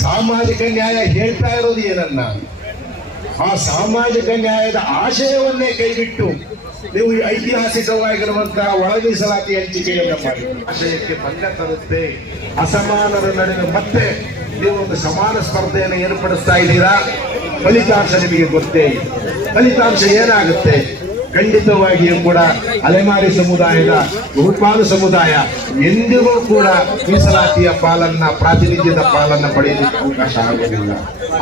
ಸಾಮಾಜಿಕ ನ್ಯಾಯ ಹೇಳ್ತಾ ಇರೋದು ಏನನ್ನ, ಆ ಸಾಮಾಜಿಕ ನ್ಯಾಯದ ಆಶಯವನ್ನೇ ಕೈಬಿಟ್ಟು ನೀವು ಐತಿಹಾಸಿಕವಾಗಿರುವಂತಹ ಒಳ ಮೀಸಲಾತಿ ಹಂಚಿಕೆಯನ್ನು ಮಾಡಿ ಆಶಯಕ್ಕೆ ಭಂಗ ತರುತ್ತೆ. ಅಸಮಾನರ ನಡುವೆ ಮತ್ತೆ ನೀವು ಒಂದು ಸಮಾನ ಸ್ಪರ್ಧೆಯನ್ನು ಏರ್ಪಡಿಸ್ತಾ ಇದ್ದೀರಾ. ಫಲಿತಾಂಶ ನಿಮಗೆ ಗೊತ್ತೇ ಇದೆ. ಫಲಿತಾಂಶ ಏನಾಗುತ್ತೆ? ಖಂಡಿತವಾಗಿಯೂ ಕೂಡ ಅಲೆಮಾರಿ ಸಮುದಾಯದ ಬಹುಪಾಲು ಸಮುದಾಯ ಎಂದಿಗೂ ಕೂಡ ಮೀಸಲಾತಿಯ ಪಾಲನ್ನ, ಪ್ರಾತಿನಿಧ್ಯದ ಪಾಲನ್ನ ಪಡೆಯಲಿಕ್ಕೆ ಅವಕಾಶ ಆಗುವುದಿಲ್ಲ.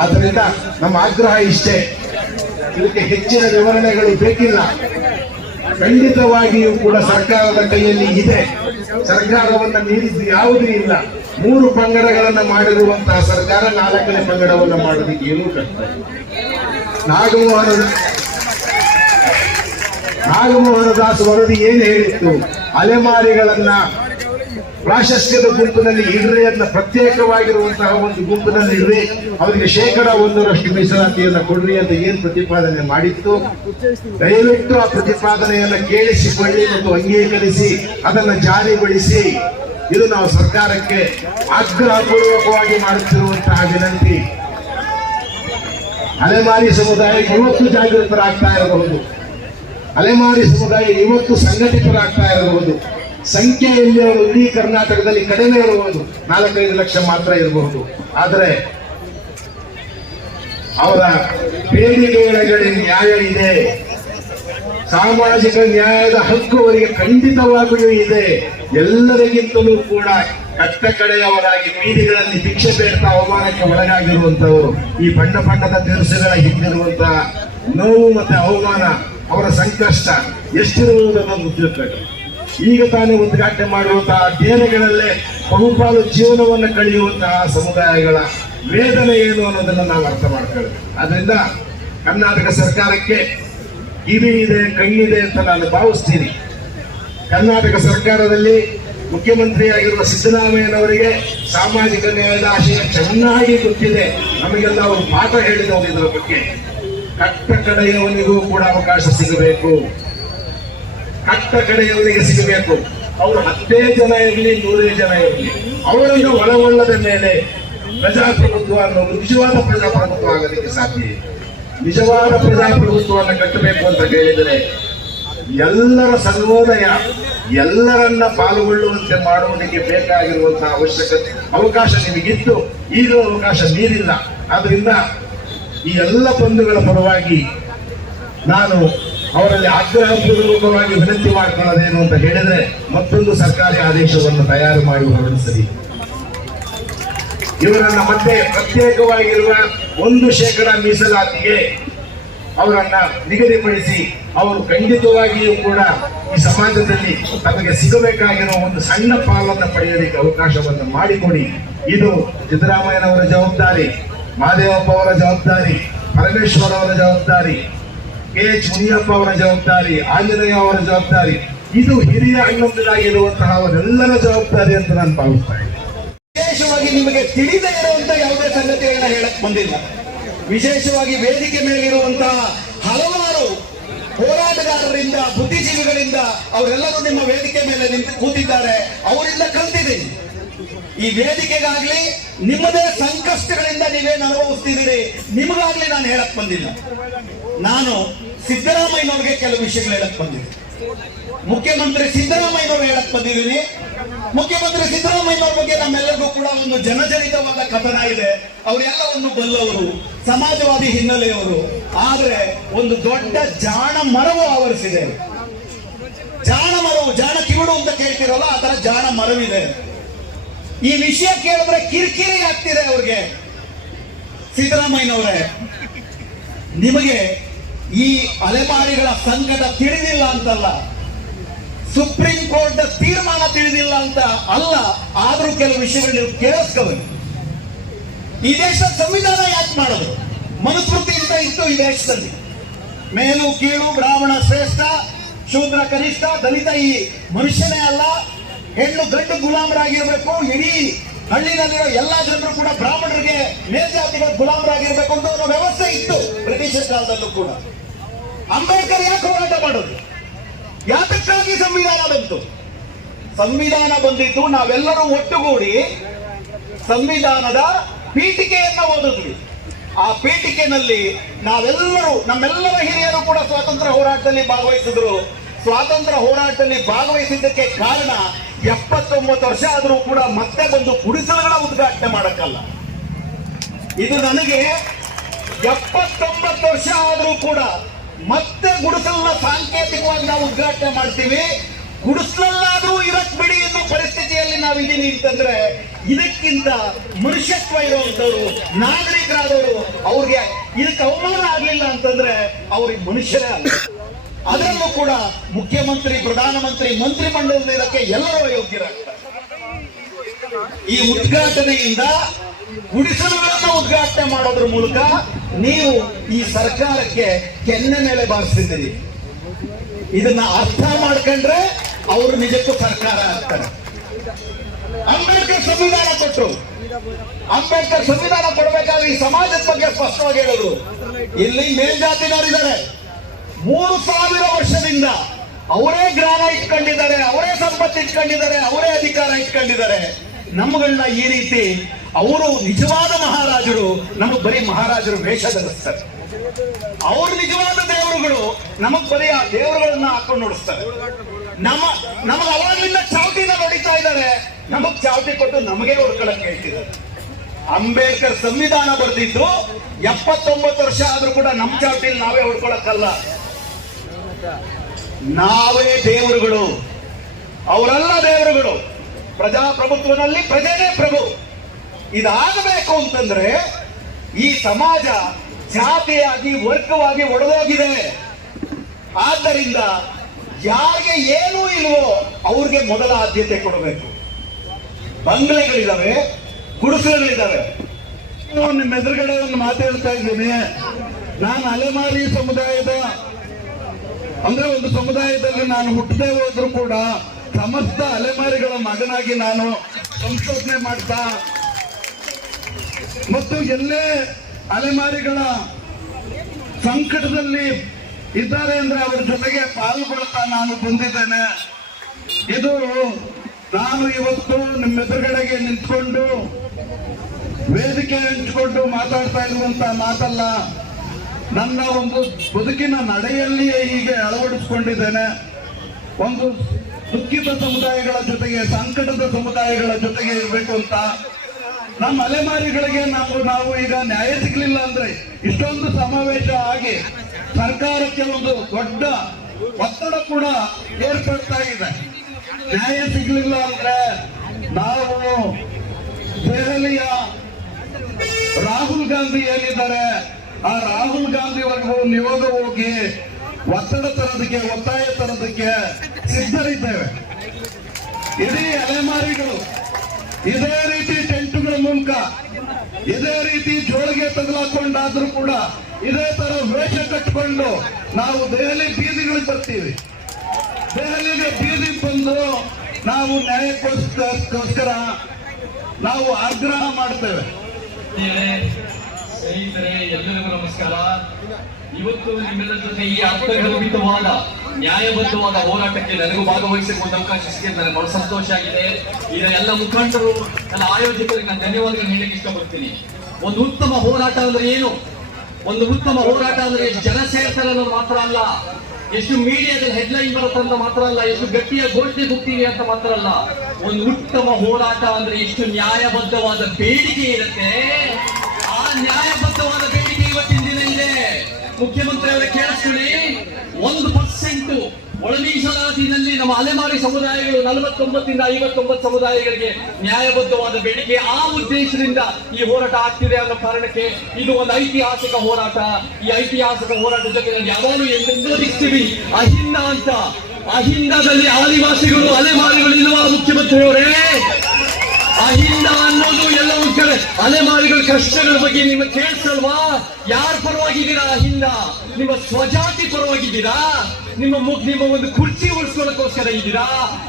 ಆದ್ದರಿಂದ ನಮ್ಮ ಆಗ್ರಹ ಇಷ್ಟೇ, ಇದಕ್ಕೆ ಹೆಚ್ಚಿನ ವಿವರಣೆಗಳು ಬೇಕಿಲ್ಲ. ಖಂಡಿತವಾಗಿಯೂ ಕೂಡ ಸರ್ಕಾರದ ಕೈಯಲ್ಲಿ ಇದೆ. ಸರ್ಕಾರವನ್ನ ಮೀರಿದ್ದು ಯಾವುದೂ ಇಲ್ಲ. 3 ಪಂಗಡಗಳನ್ನ ಮಾಡಿರುವಂತಹ ಸರ್ಕಾರ 4ನೇ ಪಂಗಡವನ್ನ ಮಾಡೋದಕ್ಕೆ ಏನೂ ಕಷ್ಟ. ನಾಗಮೋಹನದಾಸ್ ವರದಿ ಏನು ಹೇಳಿತ್ತು? ಅಲೆಮಾರಿಗಳನ್ನ ಪ್ರಾಶಸ್ತ್ಯದ ಗುಂಪಿನಲ್ಲಿ ಇಡ್ರಿ, ಅದನ್ನ ಪ್ರತ್ಯೇಕವಾಗಿರುವಂತಹ ಒಂದು ಗುಂಪಿನಲ್ಲಿ ಇಡ್ರಿ, ಅವರಿಗೆ 1% ಮೀಸಲಾತಿಯನ್ನು ಕೊಡ್ರಿ ಅಂತ ಏನ್ ಪ್ರತಿಪಾದನೆ ಮಾಡಿತ್ತು. ದಯವಿಟ್ಟು ಆ ಪ್ರತಿಪಾದನೆಯನ್ನ ಕೇಳಿಸಿಕೊಳ್ಳಿ ಮತ್ತು ಅಂಗೀಕರಿಸಿ ಅದನ್ನ ಜಾರಿಗೊಳಿಸಿ. ಇದು ನಾವು ಸರ್ಕಾರಕ್ಕೆ ಆಗ್ರಹಪೂರ್ವಕವಾಗಿ ಮಾಡುತ್ತಿರುವಂತಹ ವಿನಂತಿ. ಅಲೆಮಾರಿ ಸಮುದಾಯ ಇವತ್ತು ಜಾಗೃತರಾಗ್ತಾ ಇರಬಹುದು, ಅಲೆಮಾರಿ ಸಮುದಾಯ ಇವತ್ತು ಸಂಘಟಿತರಾಗ್ತಾ ಇರಬಹುದು. ಸಂಖ್ಯೆಯಲ್ಲಿ ಅವರು ಇಡೀ ಕರ್ನಾಟಕದಲ್ಲಿ ಕಡಿಮೆ ಇರಬಹುದು, 4-5 ಲಕ್ಷ ಮಾತ್ರ ಇರಬಹುದು. ಆದರೆ ಅವರ ಬೇಡಿಕೆಗಳಿಗೆ ನ್ಯಾಯ ಇದೆ. ಸಾಮಾಜಿಕ ನ್ಯಾಯದ ಹಕ್ಕು ಅವರಿಗೆ ಖಂಡಿತವಾಗಿಯೂ ಇದೆ. ಎಲ್ಲರಿಗಿಂತಲೂ ಕೂಡ ಕಟ್ಟ ಕಡೆಯವರಾಗಿ ಬೀದಿಗಳಲ್ಲಿ ಭಿಕ್ಷೆ ಬೇಡ್ತಾ ಅವಮಾನಕ್ಕೆ ಒಳಗಾಗಿರುವಂತವರು, ಈ ಬಣ್ಣದ ದಿವಸಗಳ ಹಿಂದಿರುವಂತಹ ನೋವು ಮತ್ತೆ ಅವಮಾನ, ಅವರ ಸಂಕಷ್ಟ ಎಷ್ಟಿರುವುದನ್ನು ಮುಚ್ಚುತ್ತದೆ. ಈಗ ತಾನೇ ಉದ್ಘಾಟನೆ ಮಾಡುವಂತಹ ದೇನೆಗಳಲ್ಲೇ ಬಹುಪಾಲು ಜೀವನವನ್ನು ಕಳೆಯುವಂತಹ ಸಮುದಾಯಗಳ ವೇದನೆ ಏನು ಅನ್ನೋದನ್ನು ನಾವು ಅರ್ಥ ಮಾಡ್ಕೊಳ್ಳೋದು. ಅದರಿಂದ ಕರ್ನಾಟಕ ಸರ್ಕಾರಕ್ಕೆ ಕಿವಿ ಇದೆ, ಕಣ್ಣಿದೆ ಅಂತ ನಾನು ಭಾವಿಸ್ತೀನಿ. ಕರ್ನಾಟಕ ಸರ್ಕಾರದಲ್ಲಿ ಮುಖ್ಯಮಂತ್ರಿಯಾಗಿರುವ ಸಿದ್ದರಾಮಯ್ಯನವರಿಗೆ ಸಾಮಾಜಿಕ ನ್ಯಾಯದ ಆಶಯ ಚೆನ್ನಾಗಿ ಗೊತ್ತಿದೆ. ನಮಗೆಲ್ಲ ಅವರು ಪಾಠ ಹೇಳಿದವರು ಇದರ ಬಗ್ಗೆ. ಕಟ್ಟ ಕಡೆಯವನಿಗೂ ಕೂಡ ಅವಕಾಶ ಸಿಗಬೇಕು, ಕಟ್ಟ ಕಡೆಯವರಿಗೆ ಸಿಗಬೇಕು. ಅವರು 10 ಜನ ಇರಲಿ, 100 ಜನ ಇರಲಿ, ಅವರನ್ನು ಒಳಗೊಳ್ಳದ ಮೇಲೆ ಪ್ರಜಾಪ್ರಭುತ್ವ ಅನ್ನೋದು ನಿಜವಾದ ಪ್ರಜಾಪ್ರಭುತ್ವ ಆಗೋದಕ್ಕೆ ಸಾಧ್ಯ ಇದೆ. ನಿಜವಾದ ಪ್ರಜಾಪ್ರಭುತ್ವವನ್ನು ಕಟ್ಟಬೇಕು ಅಂತ ಹೇಳಿದರೆ ಎಲ್ಲರ ಸರ್ವೋದಯ, ಎಲ್ಲರನ್ನ ಪಾಲ್ಗೊಳ್ಳುವಂತೆ ಮಾಡುವುದಕ್ಕೆ ಬೇಕಾಗಿರುವಂತಹ ಅವಕಾಶ ನಿಮಗಿತ್ತು. ಈಗಲೂ ಅವಕಾಶ ನೀಡಿಲ್ಲ. ಆದ್ರಿಂದ ಈ ಎಲ್ಲ ಬಂಧುಗಳ ಪರವಾಗಿ ನಾನು ಅವರಲ್ಲಿ ಆಗ್ರಹಪೂರ್ವಕವಾಗಿ ವಿನಂತಿ ಮಾಡ್ಕೊಳ್ಳೋದೇನು ಅಂತ ಹೇಳಿದ್ರೆ, ಮತ್ತೊಂದು ಸರ್ಕಾರಿ ಆದೇಶವನ್ನು ತಯಾರು ಮಾಡಿ ಹೊರಡಿಸಲಿ. ಇವರನ್ನ ಮತ್ತೆ ಪ್ರತ್ಯೇಕವಾಗಿರುವ 1% ಮೀಸಲಾತಿಗೆ ಅವರನ್ನ ನಿಗದಿಪಡಿಸಿ, ಅವರು ಖಂಡಿತವಾಗಿಯೂ ಕೂಡ ಈ ಸಮಾಜದಲ್ಲಿ ತಮಗೆ ಸಿಗಬೇಕಾಗಿರುವ ಒಂದು ಸಣ್ಣ ಪಾಲನ್ನು ಪಡೆಯಲಿಕ್ಕೆ ಅವಕಾಶವನ್ನು ಮಾಡಿಕೊಡಿ. ಇದು ಸಿದ್ದರಾಮಯ್ಯನವರ ಜವಾಬ್ದಾರಿ, ಮಹದೇವಪ್ಪ ಅವರ ಜವಾಬ್ದಾರಿ, ಪರಮೇಶ್ವರ್ ಅವರ ಜವಾಬ್ದಾರಿ, KH ಮುನಿಯಪ್ಪ ಅವರ ಜವಾಬ್ದಾರಿ, ಆಂಜನೇಯ ಅವರ ಜವಾಬ್ದಾರಿ. ಇದು ಹಿರಿಯ ಹಣ್ಣೊಂದಿಲಾಗಿರುವಂತಹ ಅವರೆಲ್ಲರ ಜವಾಬ್ದಾರಿ ಅಂತ ನಾನು ಭಾವಿಸ್ತಾ ಇದ್ದೀನಿ. ವಿಶೇಷವಾಗಿ ನಿಮಗೆ ತಿಳಿದೇ ಇರುವಂತ ಯಾವುದೇ ಸಂಗತಿಗಳನ್ನ ಹೇಳಕ್ ಬಂದಿಲ್ಲ. ವಿಶೇಷವಾಗಿ ವೇದಿಕೆ ಮೇಲಿರುವಂತಹ ಹಲವಾರು ಹೋರಾಟಗಾರರಿಂದ, ಬುದ್ಧಿಜೀವಿಗಳಿಂದ ಅವರೆಲ್ಲರೂ ನಿಮ್ಮ ವೇದಿಕೆ ಮೇಲೆ ನಿಂತು ಕೂತಿದ್ದಾರೆ. ಅವರಿಂದ ಕಲ್ತಿದ್ದೀನಿ. ಈ ವೇದಿಕೆಗಾಗ್ಲಿ ನಿಮ್ಮದೇ ಸಂಕಷ್ಟಗಳಿಂದ ನೀವೇನು ಅನುಭವಿಸ್ತಿದ್ದೀರಿ, ನಿಮಗಾಗ್ಲಿ ನಾನು ಹೇಳಕ್ ಬಂದಿಲ್ಲ. ನಾನು ಸಿದ್ದರಾಮಯ್ಯನವ್ರಿಗೆ ಕೆಲವು ವಿಷಯಗಳು ಹೇಳಕ್ ಬಂದಿದ್ದೀನಿ. ಮುಖ್ಯಮಂತ್ರಿ ಸಿದ್ದರಾಮಯ್ಯನವ್ರು ಹೇಳಕ್ ಬಂದಿದ್ದೀನಿ. ಮುಖ್ಯಮಂತ್ರಿ ಸಿದ್ದರಾಮಯ್ಯನವ್ರ ಬಗ್ಗೆ ನಮ್ಮೆಲ್ಲರಿಗೂ ಕೂಡ ಒಂದು ಜನಜನಿತವಾದ ಕಥನ ಇದೆ. ಅವರೆಲ್ಲವನ್ನು ಬಲ್ಲವರು, ಸಮಾಜವಾದಿ ಹಿನ್ನೆಲೆಯವರು. ಆದ್ರೆ ಒಂದು ದೊಡ್ಡ ಜಾಣ ಮರವು ಆವರಿಸಿದೆ. ಜಾಣ ಮರವು, ಜಾಣ ಕಿವಿಡು ಅಂತ ಕೇಳ್ತಿರಲ್ಲ, ಆ ತರ ಜಾಣ ಮರವಿದೆ. ಈ ವಿಷಯ ಕೇಳಿದ್ರೆ ಕಿರಿಕಿರಿ ಆಗ್ತಿದೆ ಅವ್ರಿಗೆ. ಸಿದ್ದರಾಮಯ್ಯನವರೇ, ನಿಮಗೆ ಈ ಅಲೆಮಾರಿಗಳ ಸಂಕಟ ತಿಳಿದಿಲ್ಲ ಅಂತಲ್ಲ, ಸುಪ್ರೀಂ ಕೋರ್ಟ್ ತೀರ್ಮಾನ ತಿಳಿದಿಲ್ಲ ಅಂತ ಅಲ್ಲ, ಆದ್ರೂ ಕೆಲವು ವಿಷಯಗಳು ನೀವು ಕೇಳಿಸ್ಕೋಬೇಕು. ಈ ದೇಶದ ಸಂವಿಧಾನ ಯಾಕೆ ಮಾಡೋದು? ಮನುಸ್ಮೃತಿ ಅಂತ ಇತ್ತು ಈ ದೇಶದಲ್ಲಿ. ಮೇಲು ಕೀಳು, ಬ್ರಾಹ್ಮಣ ಶ್ರೇಷ್ಠ, ಶೂದ್ರ ಕನಿಷ್ಠ, ದಲಿತ ಈ ಮನುಷ್ಯನೇ ಅಲ್ಲ, ಹೆಣ್ಣು ಗಂಡು ಗುಲಾಮರಾಗಿರ್ಬೇಕು. ಇಡೀ ಹಳ್ಳಿನಲ್ಲಿರೋ ಎಲ್ಲಾ ಜನರು ಕೂಡ ಬ್ರಾಹ್ಮಣರಿಗೆ ಮೇಲ್ಜಾತಿಗಳ ಗುಲಾಮರಾಗಿರ್ಬೇಕು ಅಂತ ಒಂದು ವ್ಯವಸ್ಥೆ ಇತ್ತು ಬ್ರಿಟಿಷರ ಕಾಲದಲ್ಲೂ ಕೂಡ. ಅಂಬೇಡ್ಕರ್ ಯಾಕೆ ಹೋರಾಟ ಮಾಡೋದು? ಯಾತಕ್ಕಾಗಿ ಸಂವಿಧಾನ ಬಂತು? ಸಂವಿಧಾನ ಬಂದಿದ್ದು ನಾವೆಲ್ಲರೂ ಒಟ್ಟುಗೂಡಿ ಸಂವಿಧಾನದ ಪೀಠಿಕೆಯನ್ನ ಓದಿದ್ವಿ. ಆ ಪೀಠಿಕೆನಲ್ಲಿ ನಾವೆಲ್ಲರೂ, ನಮ್ಮೆಲ್ಲರ ಹಿರಿಯರು ಕೂಡ ಸ್ವಾತಂತ್ರ್ಯ ಹೋರಾಟದಲ್ಲಿ ಭಾಗವಹಿಸಿದ್ರು. ಸ್ವಾತಂತ್ರ್ಯ ಹೋರಾಟದಲ್ಲಿ ಭಾಗವಹಿಸಿದ್ದಕ್ಕೆ ಕಾರಣ 79 ವರ್ಷ ಆದರೂ ಕೂಡ ಮತ್ತೆ ಬಂದು ಗುಡಿಸಲುಗಳ ಉದ್ಘಾಟನೆ ಮಾಡಕ್ಕಲ್ಲ. ಇದು ನನಗೆ 79 ವರ್ಷ ಆದರೂ ಕೂಡ ಮತ್ತೆ ಗುಡಿಸಲನ್ನ ಸಾಂಕೇತಿಕವಾಗಿ ನಾವು ಉದ್ಘಾಟನೆ ಮಾಡ್ತೀವಿ. ಗುಡಿಸಲಲ್ಲಾದ್ರೂ ಇರಕ್ ಬಿಡಿ ಅನ್ನೋ ಪರಿಸ್ಥಿತಿಯಲ್ಲಿ ನಾವಿದ್ದೀವಿ ಅಂತಂದ್ರೆ ಇದಕ್ಕಿಂತ ಮನುಷ್ಯತ್ವ ಇರುವಂತವ್ರು, ನಾಗರಿಕರಾದವರು, ಅವ್ರಿಗೆ ಇದಕ್ಕೆ ಅವಮಾನ ಆಗ್ಲಿಲ್ಲ ಅಂತಂದ್ರೆ ಅವ್ರಿಗೆ ಮನುಷ್ಯರೇ ಅಲ್ಲ. ಅದರಲ್ಲೂ ಕೂಡ ಮುಖ್ಯಮಂತ್ರಿ, ಪ್ರಧಾನಮಂತ್ರಿ, ಮಂತ್ರಿ ಮಂಡಲಕ್ಕೆ ಎಲ್ಲರೂ ಅಯೋಗ್ಯರಾಗ್ತಾರೆ. ಈ ಉದ್ಘಾಟನೆಯಿಂದ ಗುಡಿಸಲುಗಳನ್ನು ಉದ್ಘಾಟನೆ ಮಾಡೋದ್ರ ಮೂಲಕ ನೀವು ಈ ಸರ್ಕಾರಕ್ಕೆ ಕೆನ್ನೆ ಮೇಲೆ ಬಾರಿಸ್ತಿದ್ದೀರಿ. ಇದನ್ನ ಅರ್ಥ ಮಾಡ್ಕೊಂಡ್ರೆ ಅವರು ನಿಜಕ್ಕೂ ಸರ್ಕಾರ ಆಗ್ತಾರೆ. ಅಂಬೇಡ್ಕರ್ ಸಂವಿಧಾನ ಕೊಟ್ಟರು. ಅಂಬೇಡ್ಕರ್ ಸಂವಿಧಾನ ಕೊಡಬೇಕಾದ್ರೆ ಈ ಸಮಾಜದ ಬಗ್ಗೆ ಸ್ಪಷ್ಟವಾಗಿ ಹೇಳಿದ್ರು. ಇಲ್ಲಿ ಮೇಲ್ಜಾತಿನವರಿದ್ದಾರೆ, 3000 ವರ್ಷದಿಂದ ಅವರೇ ಜ್ಞಾನ ಇಟ್ಕೊಂಡಿದ್ದಾರೆ, ಅವರೇ ಸಂಪತ್ತು ಇಟ್ಕೊಂಡಿದ್ದಾರೆ, ಅವರೇ ಅಧಿಕಾರ ಇಟ್ಕೊಂಡಿದ್ದಾರೆ. ನಮ್ಮಗಳನ್ನ ಈ ರೀತಿ ಅವರು ನಿಜವಾದ ಮಹಾರಾಜರು ನಮಗ್ ಬರೀ ಮಹಾರಾಜರು ವೇಷ ಧರಿಸ್ತಾರೆ. ಅವರು ನಿಜವಾದ ದೇವರುಗಳು ನಮಗ್ ಬರೀ ಆ ದೇವರುಗಳನ್ನ ಹಾಕೊಂಡು ನೋಡಿಸ್ತಾರೆ. ನಮಗ್ ಅವಾಗಲಿಂದ ಚಾವಟಿನ ಹೊಡಿತಾ ಇದ್ದಾರೆ, ನಮಗ್ ಚಾವಟಿ ಕೊಟ್ಟು ನಮಗೆ ಹೊಡ್ಕೊಳಕ್ ಹೇಳ್ತಿದ್ದಾರೆ. ಅಂಬೇಡ್ಕರ್ ಸಂವಿಧಾನ ಬರೆದಿದ್ದು 79 ವರ್ಷ ಆದ್ರೂ ಕೂಡ ನಮ್ ಚಾವಟಿಲಿ ನಾವೇ ಹೊಡ್ಕೊಳಕ್ಕಲ್ಲ. ನಾವೇ ದೇವರುಗಳು, ಅವರೆಲ್ಲ ದೇವರುಗಳು. ಪ್ರಜಾಪ್ರಭುತ್ವದಲ್ಲಿ ಪ್ರಜೆನೇ ಪ್ರಭು. ಇದಾಗಬೇಕು ಅಂತಂದ್ರೆ ಈ ಸಮಾಜ ಜಾತಿಯಾಗಿ, ವರ್ಗವಾಗಿ ಒಡೆದೋಗಿದೆ. ಆದ್ದರಿಂದ ಯಾರಿಗೆ ಏನೂ ಇಲ್ವೋ ಅವ್ರಿಗೆ ಮೊದಲ ಆದ್ಯತೆ ಕೊಡಬೇಕು. ಬಂಗ್ಲೆಗಳಿದಾವೆ, ಗುಡಿಸಲುಗಳಿದಾವೆ. ನಿಮ್ಮ ಎದುರುಗಡೆ ಒಂದು ಮಾತು ಹೇಳ್ತಾ ಇದ್ದೀನಿ. ನಾನು ಅಲೆಮಾರಿ ಸಮುದಾಯದ, ಅಂದ್ರೆ ಒಂದು ಸಮುದಾಯದಲ್ಲಿ ನಾನು ಹುಟ್ಟದೆ ಹೋದ್ರು ಕೂಡ ಸಮಸ್ತ ಅಲೆಮಾರಿಗಳ ಮಗನಾಗಿ ನಾನು ಸಂಶೋಧನೆ ಮಾಡ್ತಾ ಮತ್ತು ಎಲ್ಲೇ ಅಲೆಮಾರಿಗಳ ಸಂಕಟದಲ್ಲಿ ಇದ್ದಾರೆ ಅಂದ್ರೆ ಅವರ ಜೊತೆಗೆ ಪಾಲ್ಗೊಳ್ತಾ ನಾನು ಬಂದಿದ್ದೇನೆ. ಇದು ನಾನು ಇವತ್ತು ನಿಮ್ಮ ಎದುರುಗಡೆಗೆ ನಿಂತ್ಕೊಂಡು ವೇದಿಕೆ ಹಂಚಿಕೊಂಡು ಮಾತಾಡ್ತಾ ಇರುವಂತ ಮಾತಲ್ಲ. ನನ್ನ ಒಂದು ಬದುಕಿನ ನಡೆಯಲ್ಲಿಯೇ ಹೀಗೆ ಅಳವಡಿಸಿಕೊಂಡಿದ್ದೇನೆ. ಒಂದು ದುಃಖಿತ ಸಮುದಾಯಗಳ ಜೊತೆಗೆ, ಸಂಕಟದ ಸಮುದಾಯಗಳ ಜೊತೆಗೆ ಇರಬೇಕು ಅಂತ. ನಮ್ಮ ಅಲೆಮಾರಿಗಳಿಗೆ ನಾವು ಈಗ ನ್ಯಾಯ ಸಿಗ್ಲಿಲ್ಲ ಅಂದ್ರೆ ಇಷ್ಟೊಂದು ಸಮಾವೇಶ ಆಗಿ ಸರ್ಕಾರಕ್ಕೆ ಒಂದು ದೊಡ್ಡ ಒತ್ತಡ ಕೂಡ ಏರ್ಪಡ್ತಾ ಇದೆ. ನ್ಯಾಯ ಸಿಗ್ಲಿಲ್ಲ ಅಂದ್ರೆ ನಾವು ದೆಹಲಿಯ ರಾಹುಲ್ ಗಾಂಧಿ ಏನಿದ್ದಾರೆ ಆ ರಾಹುಲ್ ಗಾಂಧಿವರೆಗೂ ನಿಯೋಗ ಹೋಗಿ ಒತ್ತಡ ತರೋದಕ್ಕೆ, ಒತ್ತಾಯ ತರೋದಕ್ಕೆ ಸಿದ್ಧರಿದ್ದೇವೆ. ಇಡೀ ಅಲೆಮಾರಿಗಳು ಇದೇ ರೀತಿ ಟೆಂಟುಗಳ ಮೂಲಕ, ಇದೇ ರೀತಿ ಜೋಳಿಗೆ ತಗಲಾಕೊಂಡಾದ್ರೂ ಕೂಡ ಇದೇ ತರ ವೇಷ ಕಟ್ಟಿಕೊಂಡು ನಾವು ದೆಹಲಿ ಬೀದಿಗಳಿಗೆ ಬರ್ತೀವಿ. ದೆಹಲಿಗೆ ಬೀದಿಗೆ ಬಂದು ನಾವು ನ್ಯಾಯಕ್ಕೋಸ್ಕರ ನಾವು ಆಗ್ರಹ ಮಾಡ್ತೇವೆ. ಸ್ನೇಹಿತರೆ, ಎಲ್ಲರಿಗೂ ನಮಸ್ಕಾರ. ಇವತ್ತು ನಿಮ್ಮೆಲ್ಲರ ಜೊತೆ ಈ ಅರ್ಥಗರ್ಭಿತವಾದ ನ್ಯಾಯಬದ್ಧವಾದ ಹೋರಾಟಕ್ಕೆ ನನಗೂ ಭಾಗವಹಿಸಿರುವ ಅವಕಾಶ ಸಿಕ್ಕಿದೆ. ನನಗೆ ಬಹಳ ಸಂತೋಷ ಆಗಿದೆ. ಈಗ ಎಲ್ಲ ಮುಖಂಡರು, ನನ್ನ ಆಯೋಜಕರಿಗೆ ನಾನು ಧನ್ಯವಾದಗಳು ಹೇಳಲಿಕ್ಕೆ ಇಷ್ಟಪಡ್ತೀನಿ. ಒಂದು ಉತ್ತಮ ಹೋರಾಟ ಅಂದ್ರೆ ಏನು? ಒಂದು ಉತ್ತಮ ಹೋರಾಟ ಅಂದ್ರೆ ಎಷ್ಟು ಜನ ಸೇರ್ತಾರೆ ಅನ್ನೋದು ಮಾತ್ರ ಅಲ್ಲ, ಎಷ್ಟು ಮೀಡಿಯಾದಲ್ಲಿ ಹೆಡ್ಲೈನ್ ಬರುತ್ತೆ ಅಂತ ಮಾತ್ರ ಅಲ್ಲ, ಎಷ್ಟು ಗಟ್ಟಿಯ ಘೋಷಣೆ ಕೂಗ್ತೀವಿ ಅಂತ ಮಾತ್ರ ಅಲ್ಲ. ಒಂದು ಉತ್ತಮ ಹೋರಾಟ ಅಂದ್ರೆ ಎಷ್ಟು ನ್ಯಾಯಬದ್ಧವಾದ ಬೇಡಿಕೆ ಇರುತ್ತೆ. ಆ ನ್ಯಾಯಬದ್ಧವಾದ ಬೇಡಿಕೆ ಇವತ್ತಿನ ದಿನ ಇದೆ. ಮುಖ್ಯಮಂತ್ರಿ ಅವರ ಕೇಳಿಸ್ಕೊಳ್ಳಿ, 1% ಒಳ ಮೀಸಲಾತಿನಲ್ಲಿ ನಮ್ಮ ಅಲೆಮಾರಿ ಸಮುದಾಯಗಳು 49 ರಿಂದ 59 ಸಮುದಾಯಗಳಿಗೆ ನ್ಯಾಯಬದ್ಧವಾದ ಬೇಡಿಕೆ. ಆ ಉದ್ದೇಶದಿಂದ ಈ ಹೋರಾಟ ಆಗ್ತಿದೆ ಅನ್ನೋ ಕಾರಣಕ್ಕೆ ಇದು ಒಂದು ಐತಿಹಾಸಿಕ ಹೋರಾಟ. ಈ ಐತಿಹಾಸಿಕ ಹೋರಾಟದ ಜೊತೆ ಯಾವಾಗಲೂ ಎಂದೆಂದಿರ್ತೀವಿ. ಅಹಿಂದ ಅಂತ, ಅಹಿಂದದಲ್ಲಿ ಆದಿವಾಸಿಗಳು, ಅಲೆಮಾರಿಗಳು ಇಲ್ವಾ ಮುಖ್ಯಮಂತ್ರಿಯವರೇ? ಅಹಿಂದ ಅನ್ನೋದು ಎಲ್ಲವೂ ಕಡೆ ಅಲೆಮಾರಿಗಳ ಕಷ್ಟಗಳ ಬಗ್ಗೆ ನಿಮಗೆ ಕೇಳಿಸಲ್ವಾ? ಯಾರ ಪರವಾಗಿದ್ದೀರಾ? ಅಹಿಂದ ನಿಮ್ಮ ಸ್ವಜಾತಿ ಪರವಾಗಿದ್ದೀರಾ? ನಿಮ್ಮ ಒಂದು ಕುರ್ಚಿ ಉಳಿಸ್ಕೊಳ್ಳೋಕ್ಕೋಸ್ಕರ ಇದ್ದೀರಾ?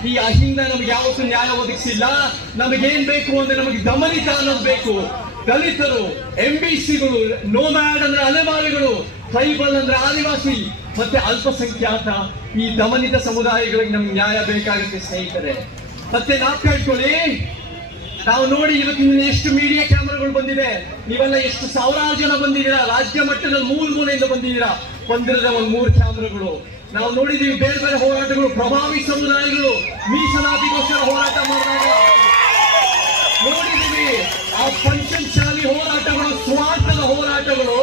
ಈ ಅಹಿಂದ ನಮ್ಗೆ ಯಾವತ್ತೂ ನ್ಯಾಯ ಒದಗಿಸಿಲ್ಲ. ನಮಗೇನ್ ಬೇಕು ಅಂದ್ರೆ ನಮಗೆ ದಮನಿತ ಅನ್ನೋದು ಬೇಕು. ದಲಿತರು, MBCಗಳು, ನೋಮ್ಯಾಡ್ ಅಂದ್ರೆ ಅಲೆಮಾರಿಗಳು, ಟ್ರೈಬಲ್ ಅಂದ್ರೆ ಆದಿವಾಸಿ, ಮತ್ತೆ ಅಲ್ಪಸಂಖ್ಯಾತ, ಈ ದಮನಿತ ಸಮುದಾಯಗಳಿಗೆ ನಮ್ಗೆ ನ್ಯಾಯ ಬೇಕಾಗುತ್ತೆ ಸ್ನೇಹಿತರೆ. ಮತ್ತೆ ನಾವು ಕೇಳ್ಕೊಳ್ಳಿ, ನಾವು ನೋಡಿ ಇವತ್ತಿನ ಎಷ್ಟು ಮೀಡಿಯಾ ಕ್ಯಾಮರಾಗಳು ಬಂದಿದೆ. ನೀವೆಲ್ಲ ಎಷ್ಟು ಸಾವಿರಾರು ಜನ ಬಂದಿದ್ದೀರಾ, ರಾಜ್ಯ ಮಟ್ಟದಲ್ಲಿ ಮೂಲೆಯಿಂದ ಬಂದಿದ್ದೀರಾ. ಬಂದಿರದ ಒಂದು 3 ಕ್ಯಾಮರಾಗಳು ನಾವು ನೋಡಿದೀವಿ. ಬೇರೆ ಬೇರೆ ಹೋರಾಟಗಳು, ಪ್ರಭಾವಿ ಸಮುದಾಯಗಳು ಮೀಸಲಾತಿಗೋಸ್ಕರ ಹೋರಾಟ ಮಾಡಿದಾಗ ನೋಡಿದೀವಿ. ಆ ಪಂಚಮಶಾಲಿ ಹೋರಾಟಗಳು, ಸ್ವಾರ್ಥದ ಹೋರಾಟಗಳು,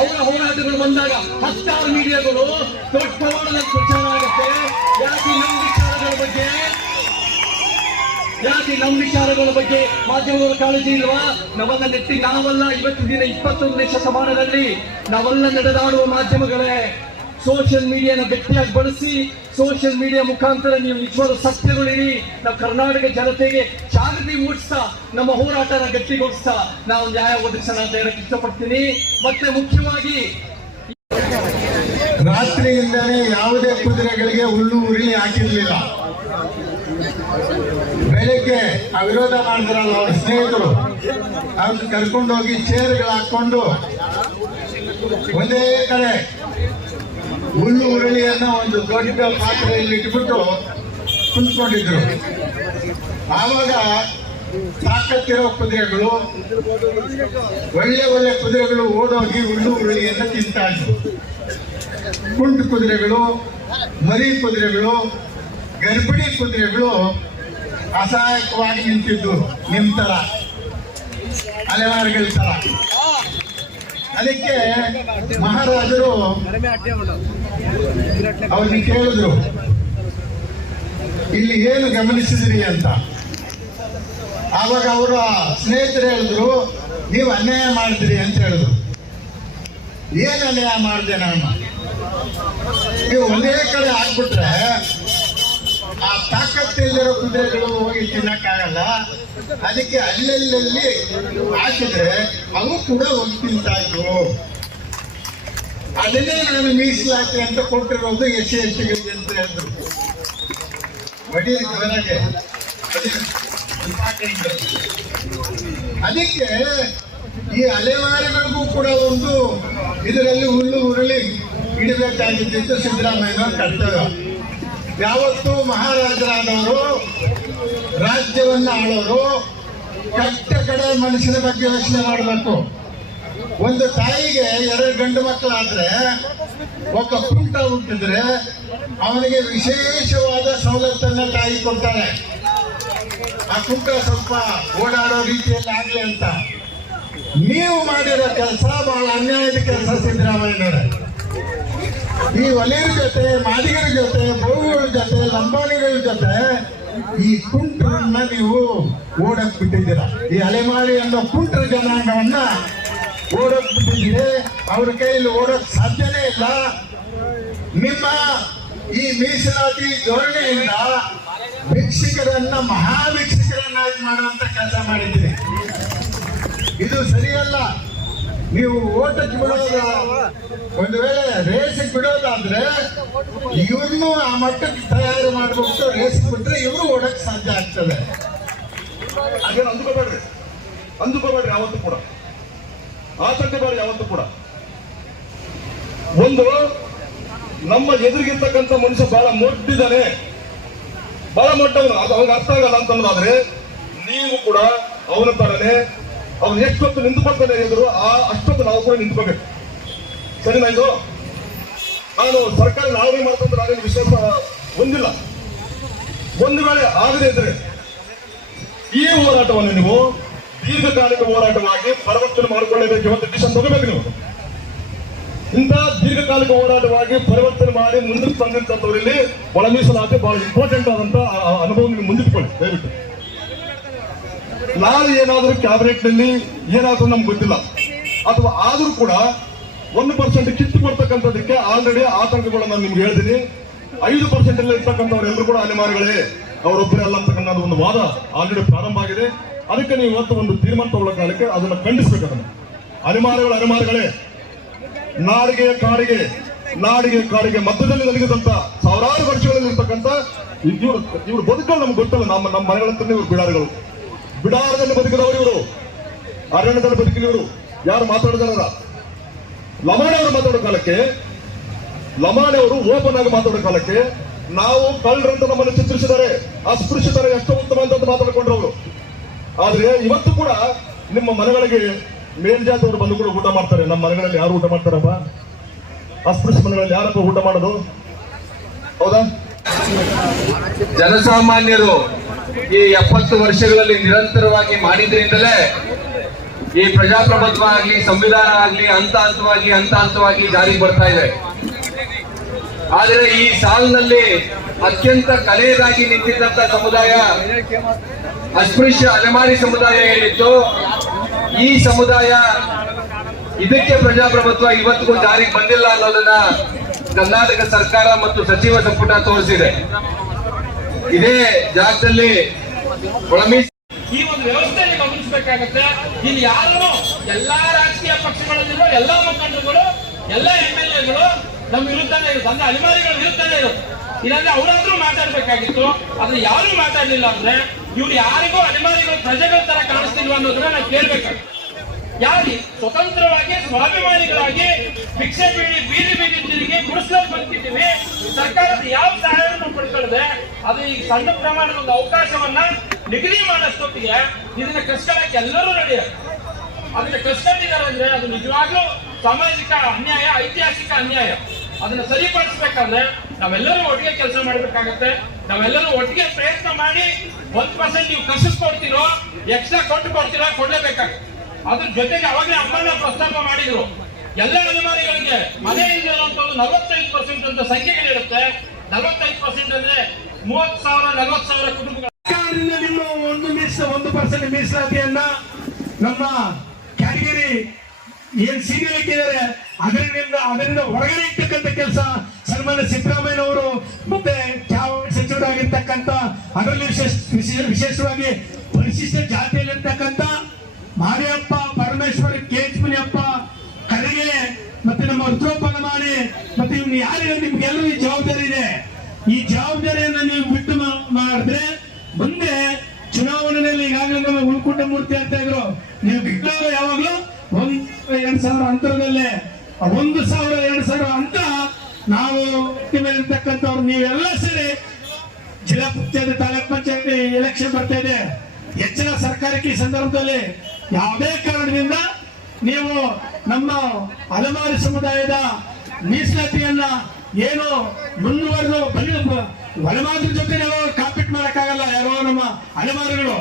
ಅವರ ಹೋರಾಟಗಳು ಬಂದಾಗ 10 ಮೀಡಿಯಾಗಳು ದೊಡ್ಡ ಪ್ರಮಾಣದಲ್ಲಿ ಪ್ರಚಾರ ಆಗುತ್ತೆ. ಯಾಕೆ ನಮ್ಮ ವಿಚಾರಗಳ ಬಗ್ಗೆ ಮಾಧ್ಯಮಗಳ ಕಾಳಜಿ ಇಲ್ವಾ? ನಾವೆಲ್ಲ ನೆಟ್ಟಿ ನಾವೆಲ್ಲ ಇವತ್ತಿನ ದಿನ 21ನೇ ಶತಮಾನದಲ್ಲಿ ನಾವೆಲ್ಲ ನಡೆದಾಡುವ ಮಾಧ್ಯಮಗಳೇ. ಸೋಷಿಯಲ್ ಮೀಡಿಯಾನ ಗಟ್ಟಿಯಾಗಿ ಬಳಸಿ, ಸೋಷಿಯಲ್ ಮೀಡಿಯಾ ಮುಖಾಂತರ ನೀವು ನಿಜವಾದ ಸತ್ಯಗಳಿರಿ. ನಾವು ಕರ್ನಾಟಕ ಜನತೆಗೆ ಜಾಗೃತಿ ಮೂಡಿಸ್ತಾ, ನಮ್ಮ ಹೋರಾಟನ ಗಟ್ಟಿಗೊಳಿಸ್ತಾ ನಾವು ನ್ಯಾಯ ಒದಗಿಸೋಣ ಅಂತ ಹೇಳಕ್ ಇಷ್ಟಪಡ್ತೀನಿ. ಮತ್ತೆ ಮುಖ್ಯವಾಗಿ ರಾತ್ರಿಯಿಂದಲೇ ಯಾವುದೇ ಕುದುರೆಗಳಿಗೆ ಹುಲ್ಲು ಉರುಳಿ ಹಾಕಿರ್ಲಿಲ್ಲ. ಬೆಳಿಗ್ಗೆ ಆ ವಿರೋಧ ಮಾಡಿದ್ರಲ್ಲ ಅವ್ರ ಸ್ನೇಹಿತರು, ಅವ್ರನ್ನ ಕರ್ಕೊಂಡೋಗಿ ಚೇರ್ಗಳು ಹಾಕೊಂಡು ಒಂದೇ ಕಡೆ ಹುಲ್ಲು ಉರುಳಿಯನ್ನ ಒಂದು ದೊಡ್ಡ ಪಾತ್ರೆಯಲ್ಲಿ ಇಟ್ಬಿಟ್ಟು ಕುಂತ್ಕೊಂಡಿದ್ರು. ಆವಾಗ ತಾಕತ್ತಿರೋ ಕುದುರೆಗಳು, ಒಳ್ಳೆ ಕುದುರೆಗಳು ಓಡೋಗಿ ಹುಲ್ಲು ಉರುಳಿಯನ್ನ ತಿಂತಾ ಇದ್ರು. ಕುಂಟು ಕುದುರೆಗಳು, ಮರಿ ಕುದುರೆಗಳು, ಗರ್ಭಿಣಿ ಕುದುರೆಗಳು ಅಸಹಾಯಕವಾಗಿ ನಿಂತಿದ್ದು, ನಿಮ್ ತರ ಅಲೆಮಾರಿಗಳ ತರ. ಅದಕ್ಕೆ ಮಹಾರಾಜರು ಅವ್ರನ್ನ ಕೇಳಿದ್ರು, ಇಲ್ಲಿ ಏನು ಗಮನಿಸಿದ್ರಿ ಅಂತ. ಆವಾಗ ಅವರ ಸ್ನೇಹಿತರು ಹೇಳಿದ್ರು, ನೀವು ಅನ್ಯಾಯ ಮಾಡಿದ್ರಿ ಅಂತ ಹೇಳಿದ್ರು. ಏನು ಅನ್ಯಾಯ ಮಾಡಿದೆ ನಾನು? ನೀವು ಒಂದೇ ಕಡೆ ಹಾಕ್ಬಿಟ್ರೆ ಆ ತಾಕತ್ತಿಲ್ಲದಿರೋ ಕುದುರೆಗಳು ಹೋಗಿ ತಿನ್ನಕ್ಕಾಗಲ್ಲ. ಅದಕ್ಕೆ ಅಲ್ಲಲ್ಲಿ ಹಾಕಿದ್ರೆ ಅವು ಕೂಡ ಹೋಗಿ ತಿಂತಾ ಇದ್ವು. ಅದನ್ನೇ ನಾನು ಮೀಸಲಾತಿ ಅಂತ ಕೊಟ್ಟಿರೋದು SC/STಗಳಿಗೆ ಅಂತ ಹೇಳಿದ್ರು. ಜೋರಾಗೆ ಅದಕ್ಕೆ ಈ ಅಲೆಮಾರಿಗಳಿಗೂ ಕೂಡ ಒಂದು ಇದರಲ್ಲಿ ಹುಲ್ಲು ಉರುಳಿ ಇಡಬೇಕಾಗಿದ್ದು ಸಿದ್ದರಾಮಯ್ಯನವರ ಕರ್ತವ್ಯ. ಯಾವತ್ತೂ ಮಹಾರಾಜರಾದವರು, ರಾಜ್ಯವನ್ನ ಆಳೋರು ಕಟ್ಟ ಕಡೆ ಮನುಷ್ಯನ ಬಗ್ಗೆ ಯೋಚನೆ ಮಾಡಬೇಕು. ಒಂದು ತಾಯಿಗೆ 2 ಗಂಡು ಮಕ್ಕಳಾದ್ರೆ, ಒಬ್ಬ ಕುಂಟ ಹುಟ್ಟಿದ್ರೆ ಅವನಿಗೆ ವಿಶೇಷವಾದ ಸವಲತ್ತನ್ನ ತಾಯಿ ಕೊಡ್ತಾರೆ. ಆ ಕುಂಟ ಸ್ವಲ್ಪ ಓಡಾಡೋ ರೀತಿಯಲ್ಲಿ ಆಗ್ಲಿ ಅಂತ. ನೀವು ಮಾಡಿರೋ ಕೆಲಸ ಬಹಳ ಅನ್ಯಾಯದ ಕೆಲಸ ಸಿದ್ದರಾಮಯ್ಯನವರೇ. ಈ ಒಲೆಯರ ಜೊತೆ, ಮಾದಿಗರ ಜೊತೆ, ಬೋವುಗಳ ಜೊತೆ, ಲಂಬಾಣಿಗಳ ಜೊತೆ ಈ ಕುಂಟರನ್ನ ನೀವು ಓಡಕ್ ಬಿಟ್ಟಿದ್ದೀರಾ. ಈ ಅಲೆಮಾರಿ ಅನ್ನೋ ಕುಂಟರ ಜನಾಂಗವನ್ನ ಓಡಕ್ ಬಿಟ್ಟಿದ್ದೀರಿ. ಅವ್ರ ಕೈಯಲ್ಲಿ ಓಡಕ್ ಸಾಧ್ಯನೇ ಇಲ್ಲ. ನಿಮ್ಮ ಈ ಮೀಸಲಾತಿ ಧೋರಣೆಯಿಂದ ಭಿಕ್ಷುಕರನ್ನ ಮಹಾಭಿಕ್ಷುಕರನ್ನಾಗಿ ಮಾಡುವಂತ ಕೆಲಸ ಮಾಡಿದ್ದೀರಿ. ಇದು ಸರಿಯಲ್ಲ. ನೀವು ಓಟಕ್ಕೆ ಬಿಡೋದ, ಒಂದು ವೇಳೆ ರೇಸಿಗೆ ಬಿಡೋದಾದ್ರೆ ಇವ್ರನ್ನು ಆ ಮಟ್ಟಕ್ಕೆ ತಯಾರು ಮಾಡಿಬಿಟ್ಟು ರೇಸಿಗೆ ಬಿಟ್ರೆ ಇವರು ಓಡಕ್ಕೆ ಸಾಧ್ಯ ಆಗ್ತದೆ. ಅದೇನು ಅಂದುಕೋಬೇಡ್ರಿ ಯಾವತ್ತೂ ಕೂಡ, ಆಸಕ್ತಿ ಬೇಡ ಯಾವತ್ತೂ ಕೂಡ. ಒಂದು ನಮ್ಮ ಎದುರಿಗಿರ್ತಕ್ಕಂಥ ಮನುಷ್ಯ ಬಹಳ ಮೊಡ್ಡಿದ್ದಾನೆ, ಬಹಳ ಮೊಡ್ಡವನು, ಅದು ಅವ್ನಿಗೆ ಅರ್ಥ ಆಗಲ್ಲ ಅಂತಂದ್ರೆ ನೀವು ಕೂಡ ಅವನ ತರನೇ ಅವ್ನು ಎಷ್ಟೊತ್ತು ನಿಂತುಕೊಳ್ತಾನೆ ಎದುರು ಅಷ್ಟೊತ್ತು ನಾವು ಕೂಡ ನಿಂತ್ಕೋಬೇಕು. ಸರಿನಾ? ಇದು ನಾನು ಸರ್ಕಾರ ನಾವೇ ಮಾಡ್ಕೊಂಡ್ರೆ ನಾವೇನು ವಿಶ್ವಾಸ ಹೊಂದಿಲ್ಲ. ಒಂದು ವೇಳೆ ಆಗದೆ ಇದ್ರೆ ಈ ಹೋರಾಟವನ್ನು ನೀವು ದೀರ್ಘಕಾಲಿಕ ಹೋರಾಟವಾಗಿ ಪರಿವರ್ತನೆ ಮಾಡಿಕೊಳ್ಳಬೇಕು. ಇವತ್ತು ಡಿಸಿಷನ್ ತಗೋಬೇಕು. ನೀವು ಇಂಥ ದೀರ್ಘಕಾಲಿಕ ಹೋರಾಟವಾಗಿ ಪರಿವರ್ತನೆ ಮಾಡಿ ಮುಂದಕ್ಕೆ ತಂದಿರ್ತವರಲ್ಲಿ ಒಳ ಮೀಸಲಾತಿ ಬಹಳ ಇಂಪಾರ್ಟೆಂಟ್ ಆದಂತ ಅನುಭವ ನೀವು ಮುಂದಿಟ್ಕೊಳ್ಳಿ ದಯವಿಟ್ಟು. ನಾಳೆ ಏನಾದರೂ ಕ್ಯಾಬಿನೆಟ್ ನಲ್ಲಿ ಏನಾದರೂ ನಮ್ಗೆ ಗೊತ್ತಿಲ್ಲ, ಅಥವಾ ಆದ್ರೂ ಕೂಡ 1% ಕಿತ್ತು ಕೊಡ್ತಕ್ಕಂಥದಕ್ಕೆ ಆಲ್ರೆಡಿ ಆತಂಕಗಳು ನಾನು ನಿಮ್ಗೆ ಹೇಳ್ತೀನಿ. 5% ಅಲ್ಲಿ ಇರ್ತಕ್ಕಂಥವ್ರೆಲ್ಲರೂ ಕೂಡ ಅಲೆಮಾರಿಗಳೇ, ಅವರೊಬ್ಬರೇ ಅಲ್ಲ ಅಂತಕ್ಕಂಥ ಒಂದು ವಾದ ಆಲ್ರೆಡಿ ಪ್ರಾರಂಭ ಆಗಿದೆ. ಅದಕ್ಕೆ ನೀವು ಇವತ್ತು ಒಂದು ತೀರ್ಮಾನ ತಗೊಳ್ಳೋಕೆ ಅದನ್ನ ಖಂಡಿಸ್ಬೇಕು. ಅದನ್ನ ಅಲೆಮಾರಿಗಳೇ, ನಾಡಿಗೆ ಕಾಡಿಗೆ ನಾಡಿಗೆ ಕಾಡಿಗೆ ಮಧ್ಯದಲ್ಲಿ ನಲಿಗದಂತ ಸಾವಿರಾರು ವರ್ಷಗಳಲ್ಲಿ ಇರ್ತಕ್ಕಂಥ ಇವ್ರ ಬದುಕಲು ನಮ್ಗೆ ಗೊತ್ತಲ್ಲ. ನಮ್ಮ ಮನೆಗಳಂತಾನೆ ಇವ್ರು ಬಿಡಾರದಲ್ಲಿ ಬದುಕಿದವರು ಇವರು, ಅರಣ್ಯದಲ್ಲಿ ಬದುಕಿದವರು. ಯಾರು ಮಾತಾಡಿದಾರ? ಲಮಾಣಿ ಅವರು ಮಾತಾಡೋ ಕಾಲಕ್ಕೆ, ಲಮಾಣಿ ಅವರು ಓಪನ್ ಆಗಿ ಮಾತಾಡೋ ಕಾಲಕ್ಕೆ ನಾವು ಕಳ್ಳರಂತ ನಮ್ಮನ್ನು ಚಿತ್ರಿಸಿದ್ದಾರೆ, ಅಸ್ಪೃಶ್ಯತಾರೆ ಎಷ್ಟೋ ಉತ್ತಮ ಅಂತ ಮಾತಾಡ್ಕೊಂಡ್ರು ಅವರು. ಆದ್ರೆ ಇವತ್ತು ಕೂಡ ನಿಮ್ಮ ಮನೆಗಳಿಗೆ ಮೇಲ್ಜಾತಿಯವರು ಬಂದು ಕೂಡ ಊಟ ಮಾಡ್ತಾರೆ. ನಮ್ಮ ಮನೆಗಳಲ್ಲಿ ಯಾರು ಊಟ ಮಾಡ್ತಾರಪ್ಪ? ಅಸ್ಪೃಶ್ಯ ಮನೆಗಳಲ್ಲಿ ಯಾರಪ್ಪ ಊಟ ಮಾಡೋದು? ಹೌದಾ? ಜನಸಾಮಾನ್ಯರು ಈ 70 ವರ್ಷಗಳಲ್ಲಿ ನಿರಂತರವಾಗಿ ಮಾಡಿದ್ರಿಂದಲೇ ಈ ಪ್ರಜಾಪ್ರಭುತ್ವ ಆಗ್ಲಿ, ಸಂವಿಧಾನ ಆಗ್ಲಿ ಹಂತ ಹಂತವಾಗಿ ಜಾರಿಗೆ ಬರ್ತಾ ಇದೆ. ಆದರೆ ಈ ಸಾಲಿನಲ್ಲಿ ಅತ್ಯಂತ ಕಲೆಯದಾಗಿ ನಿಂತಿದ್ದಂತ ಸಮುದಾಯ ಅಸ್ಪೃಶ್ಯ ಅಲೆಮಾರಿ ಸಮುದಾಯ ಏನಿತ್ತು, ಈ ಸಮುದಾಯ ಇದಕ್ಕೆ ಪ್ರಜಾಪ್ರಭುತ್ವ ಇವತ್ತಿಗೂ ಜಾರಿಗೆ ಬಂದಿಲ್ಲ ಅನ್ನೋದನ್ನ ಕರ್ನಾಟಕ ಸರ್ಕಾರ ಮತ್ತು ಸಚಿವ ಸಂಪುಟ ತೋರಿಸಿದೆ. ಇದೇ ಜಾಗದಲ್ಲಿ ಈ ಒಂದು ವ್ಯವಸ್ಥೆಯನ್ನು ಗಮನಿಸಬೇಕಾಗತ್ತೆ. ಇಲ್ಲಿ ಯಾರು ಎಲ್ಲಾ ರಾಜಕೀಯ ಪಕ್ಷಗಳಲ್ಲಿರೋ ಎಲ್ಲಾ ಮುಖಂಡರುಗಳು, ಎಲ್ಲಾ MLAಗಳು ನಮ್ಮ ವಿರುದ್ಧನೇ ಇರುತ್ತೆ, ಅಂದ್ರೆ ಅಲೆಮಾರಿಗಳ ವಿರುದ್ಧನೇ ಇರುತ್ತೆ. ಇಲ್ಲಾಂದ್ರೆ ಅವರಾದ್ರೂ ಮಾತಾಡ್ಬೇಕಾಗಿತ್ತು. ಆದ್ರೆ ಯಾರು ಮಾತಾಡ್ಲಿಲ್ಲ ಅಂದ್ರೆ ಇವ್ರು ಯಾರಿಗೂ ಅಲೆಮಾರಿಗಳು ಪ್ರಜೆಗಳ ತರ ಕಾಣಿಸ್ತಿಲ್ವಾ ಅನ್ನೋದನ್ನ ನಾವು ಕೇಳ್ಬೇಕಾಗುತ್ತೆ. ಯಾರು ಸ್ವತಂತ್ರವಾಗಿ ಸ್ವಾಭಿಮಾನಿಗಳಾಗಿ ಭಿಕ್ಷೆ ಬೀದಿ ತಿರುಗಿ ಗುಡಿಸಲು ಬಂದಿದ್ದೀವಿ, ಸರ್ಕಾರದ ಯಾವ ಸಹಾಯವನ್ನು ಪಡ್ಕೊಳ್ಳದೆ ಅದು ಈಗ ಸಣ್ಣ ಪ್ರಮಾಣದ ಒಂದು ಅವಕಾಶವನ್ನ ನಿಗದಿ ಮಾಡೋಷ್ಟೊತ್ತಿಗೆ ಇದನ್ನ ಕಸ್ಕೊಳ್ಳಕ್ಕೆ ಎಲ್ಲರೂ ರೆಡಿ. ಅದನ್ನ ಕಸ್ಕೊಂಡಿದ್ದಾರೆ ಅಂದ್ರೆ ಅದು ನಿಜವಾಗ್ಲೂ ಸಾಮಾಜಿಕ ಅನ್ಯಾಯ, ಐತಿಹಾಸಿಕ ಅನ್ಯಾಯ. ಅದನ್ನ ಸರಿಪಡಿಸಬೇಕಾದ್ರೆ ನಾವೆಲ್ಲರೂ ಒಟ್ಟಿಗೆ ಕೆಲಸ ಮಾಡ್ಬೇಕಾಗತ್ತೆ. ನಾವೆಲ್ಲರೂ ಒಟ್ಟಿಗೆ ಪ್ರಯತ್ನ ಮಾಡಿ 1% ನೀವು ಕಸಿಸ್ಕೊಡ್ತೀರೋ, ಎಕ್ಸ್ಟ್ರಾ ಕೊಡ್ತೀರೋ ಕೊಡ್ಲೇಬೇಕಾಗುತ್ತೆ. ಅದ್ರ ಜೊತೆಗೆ ಅವಾಗಲೇ ಅಮ್ಮನ ಪ್ರಸ್ತಾಪ ಮಾಡಿದ್ರು, ಎಲ್ಲ ಅಲೆಮಾರಿಗಳಿಗೆ ಮನೆಯಿಂದ ಇರುವಂತದ್ದು 45% ಅಂತ ಸಂಖ್ಯೆಗಳಿರುತ್ತೆ. 45% ಅಂದ್ರೆ 30,000 40,000 ಕುಟುಂಬಗಳು. ಸರ್ಕಾರದಿಂದ ನಿಮ್ಮ 1% ಮೀಸಲಾತಿಯನ್ನ ನಮ್ಮ ಕ್ಯಾಟಗರಿ ಏನ್ ಸೀನಿಯರ್ ಇಟ್ಟಿದ್ದಾರೆ ಅದರಿಂದ ಹೊರಗಡೆ ಇರ್ತಕ್ಕಂಥ ಕೆಲಸ ಸನ್ಮಾನ್ಯ ಸಿದ್ದರಾಮಯ್ಯನವರು ಮತ್ತೆ ಸಚಿವರಾಗಿರ್ತಕ್ಕಂಥ, ಅದರಲ್ಲಿ ವಿಶೇಷವಾಗಿ ಪರಿಶಿಷ್ಟ ಜಾತಿಯಲ್ಲಿರ್ತಕ್ಕಂಥ ಮಾರಿಯಪ್ಪ, ಪರಮೇಶ್ವರ್, ಕೇಜ್ಮನಿಯಪ್ಪ, ಕರಗೆ ಮತ್ತೆ ನಮ್ಮ ರುದ್ರಪ್ಪ ಲಮಾಣಿ ಮತ್ತೆ ಇವ್ನು ಯಾರಿಗೂ ನಿಮ್ಗೆಲ್ಲರೂ ಈ ಜವಾಬ್ದಾರಿ ಇದೆ. ಈ ಜವಾಬ್ದಾರಿಯನ್ನ ನೀವು ಬಿಟ್ಟು ಮಾಡಿದ್ರೆ ಮುಂದೆ ಚುನಾವಣೆಯಲ್ಲಿ ಈಗಾಗಲೇ ನಮ್ಮ ಉಳ್ಕುಂಡ ಮೂರ್ತಿ ಅಂತ ಇದ್ರು, ನೀವು ಬಿಟ್ಟವರು ಯಾವಾಗ್ಲೂ 1,000-2,000 ಅಂತರದಲ್ಲೇ 1,000-2,000 ಅಂತ ನಾವು ಇರ್ತಕ್ಕಂಥವ್ರು ನೀವೆಲ್ಲ ಸೇರಿ ಜಿಲ್ಲಾ ಪಂಚಾಯತ್, ತಾಲೂಕ್ ಪಂಚಾಯತ್ ಎಲೆಕ್ಷನ್ ಬರ್ತಾ ಇದೆ. ಹೆಚ್ಚಿನ ಸರ್ಕಾರಕ್ಕೆ ಈ ಸಂದರ್ಭದಲ್ಲಿ ಯಾವುದೇ ಕಾರಣದಿಂದ ನೀವು ನಮ್ಮ ಅಲೆಮಾರಿ ಸಮುದಾಯದ ಮೀಸಲಾತಿಯನ್ನ ಏನು ಮುಂದುವರೆದು ಅಲೆಮಾರಿ ಜೊತೆ ನಾವು ಕಾಂಪೀಟ್ ಮಾಡಕ್ಕಾಗಲ್ಲ. ಯಾರೋ ನಮ್ಮ ಅಲೆಮಾರಿಗಳು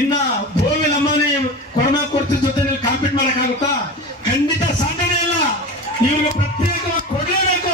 ಇನ್ನ ಭೂಮಿ ಲಂಬಾಣಿ ಕೊರಮಾಕುರ್ತಿ ಜೊತೆ ಕಾಂಪೀಟ್ ಮಾಡಕ್ಕಾಗುತ್ತಾ? ಖಂಡಿತ ಸಾಧ್ಯನೇ ಇಲ್ಲ. ಇವ್ರಿಗೆ ಪ್ರತ್ಯೇಕವಾಗಿ ಕೊಡಲೇಬೇಕು.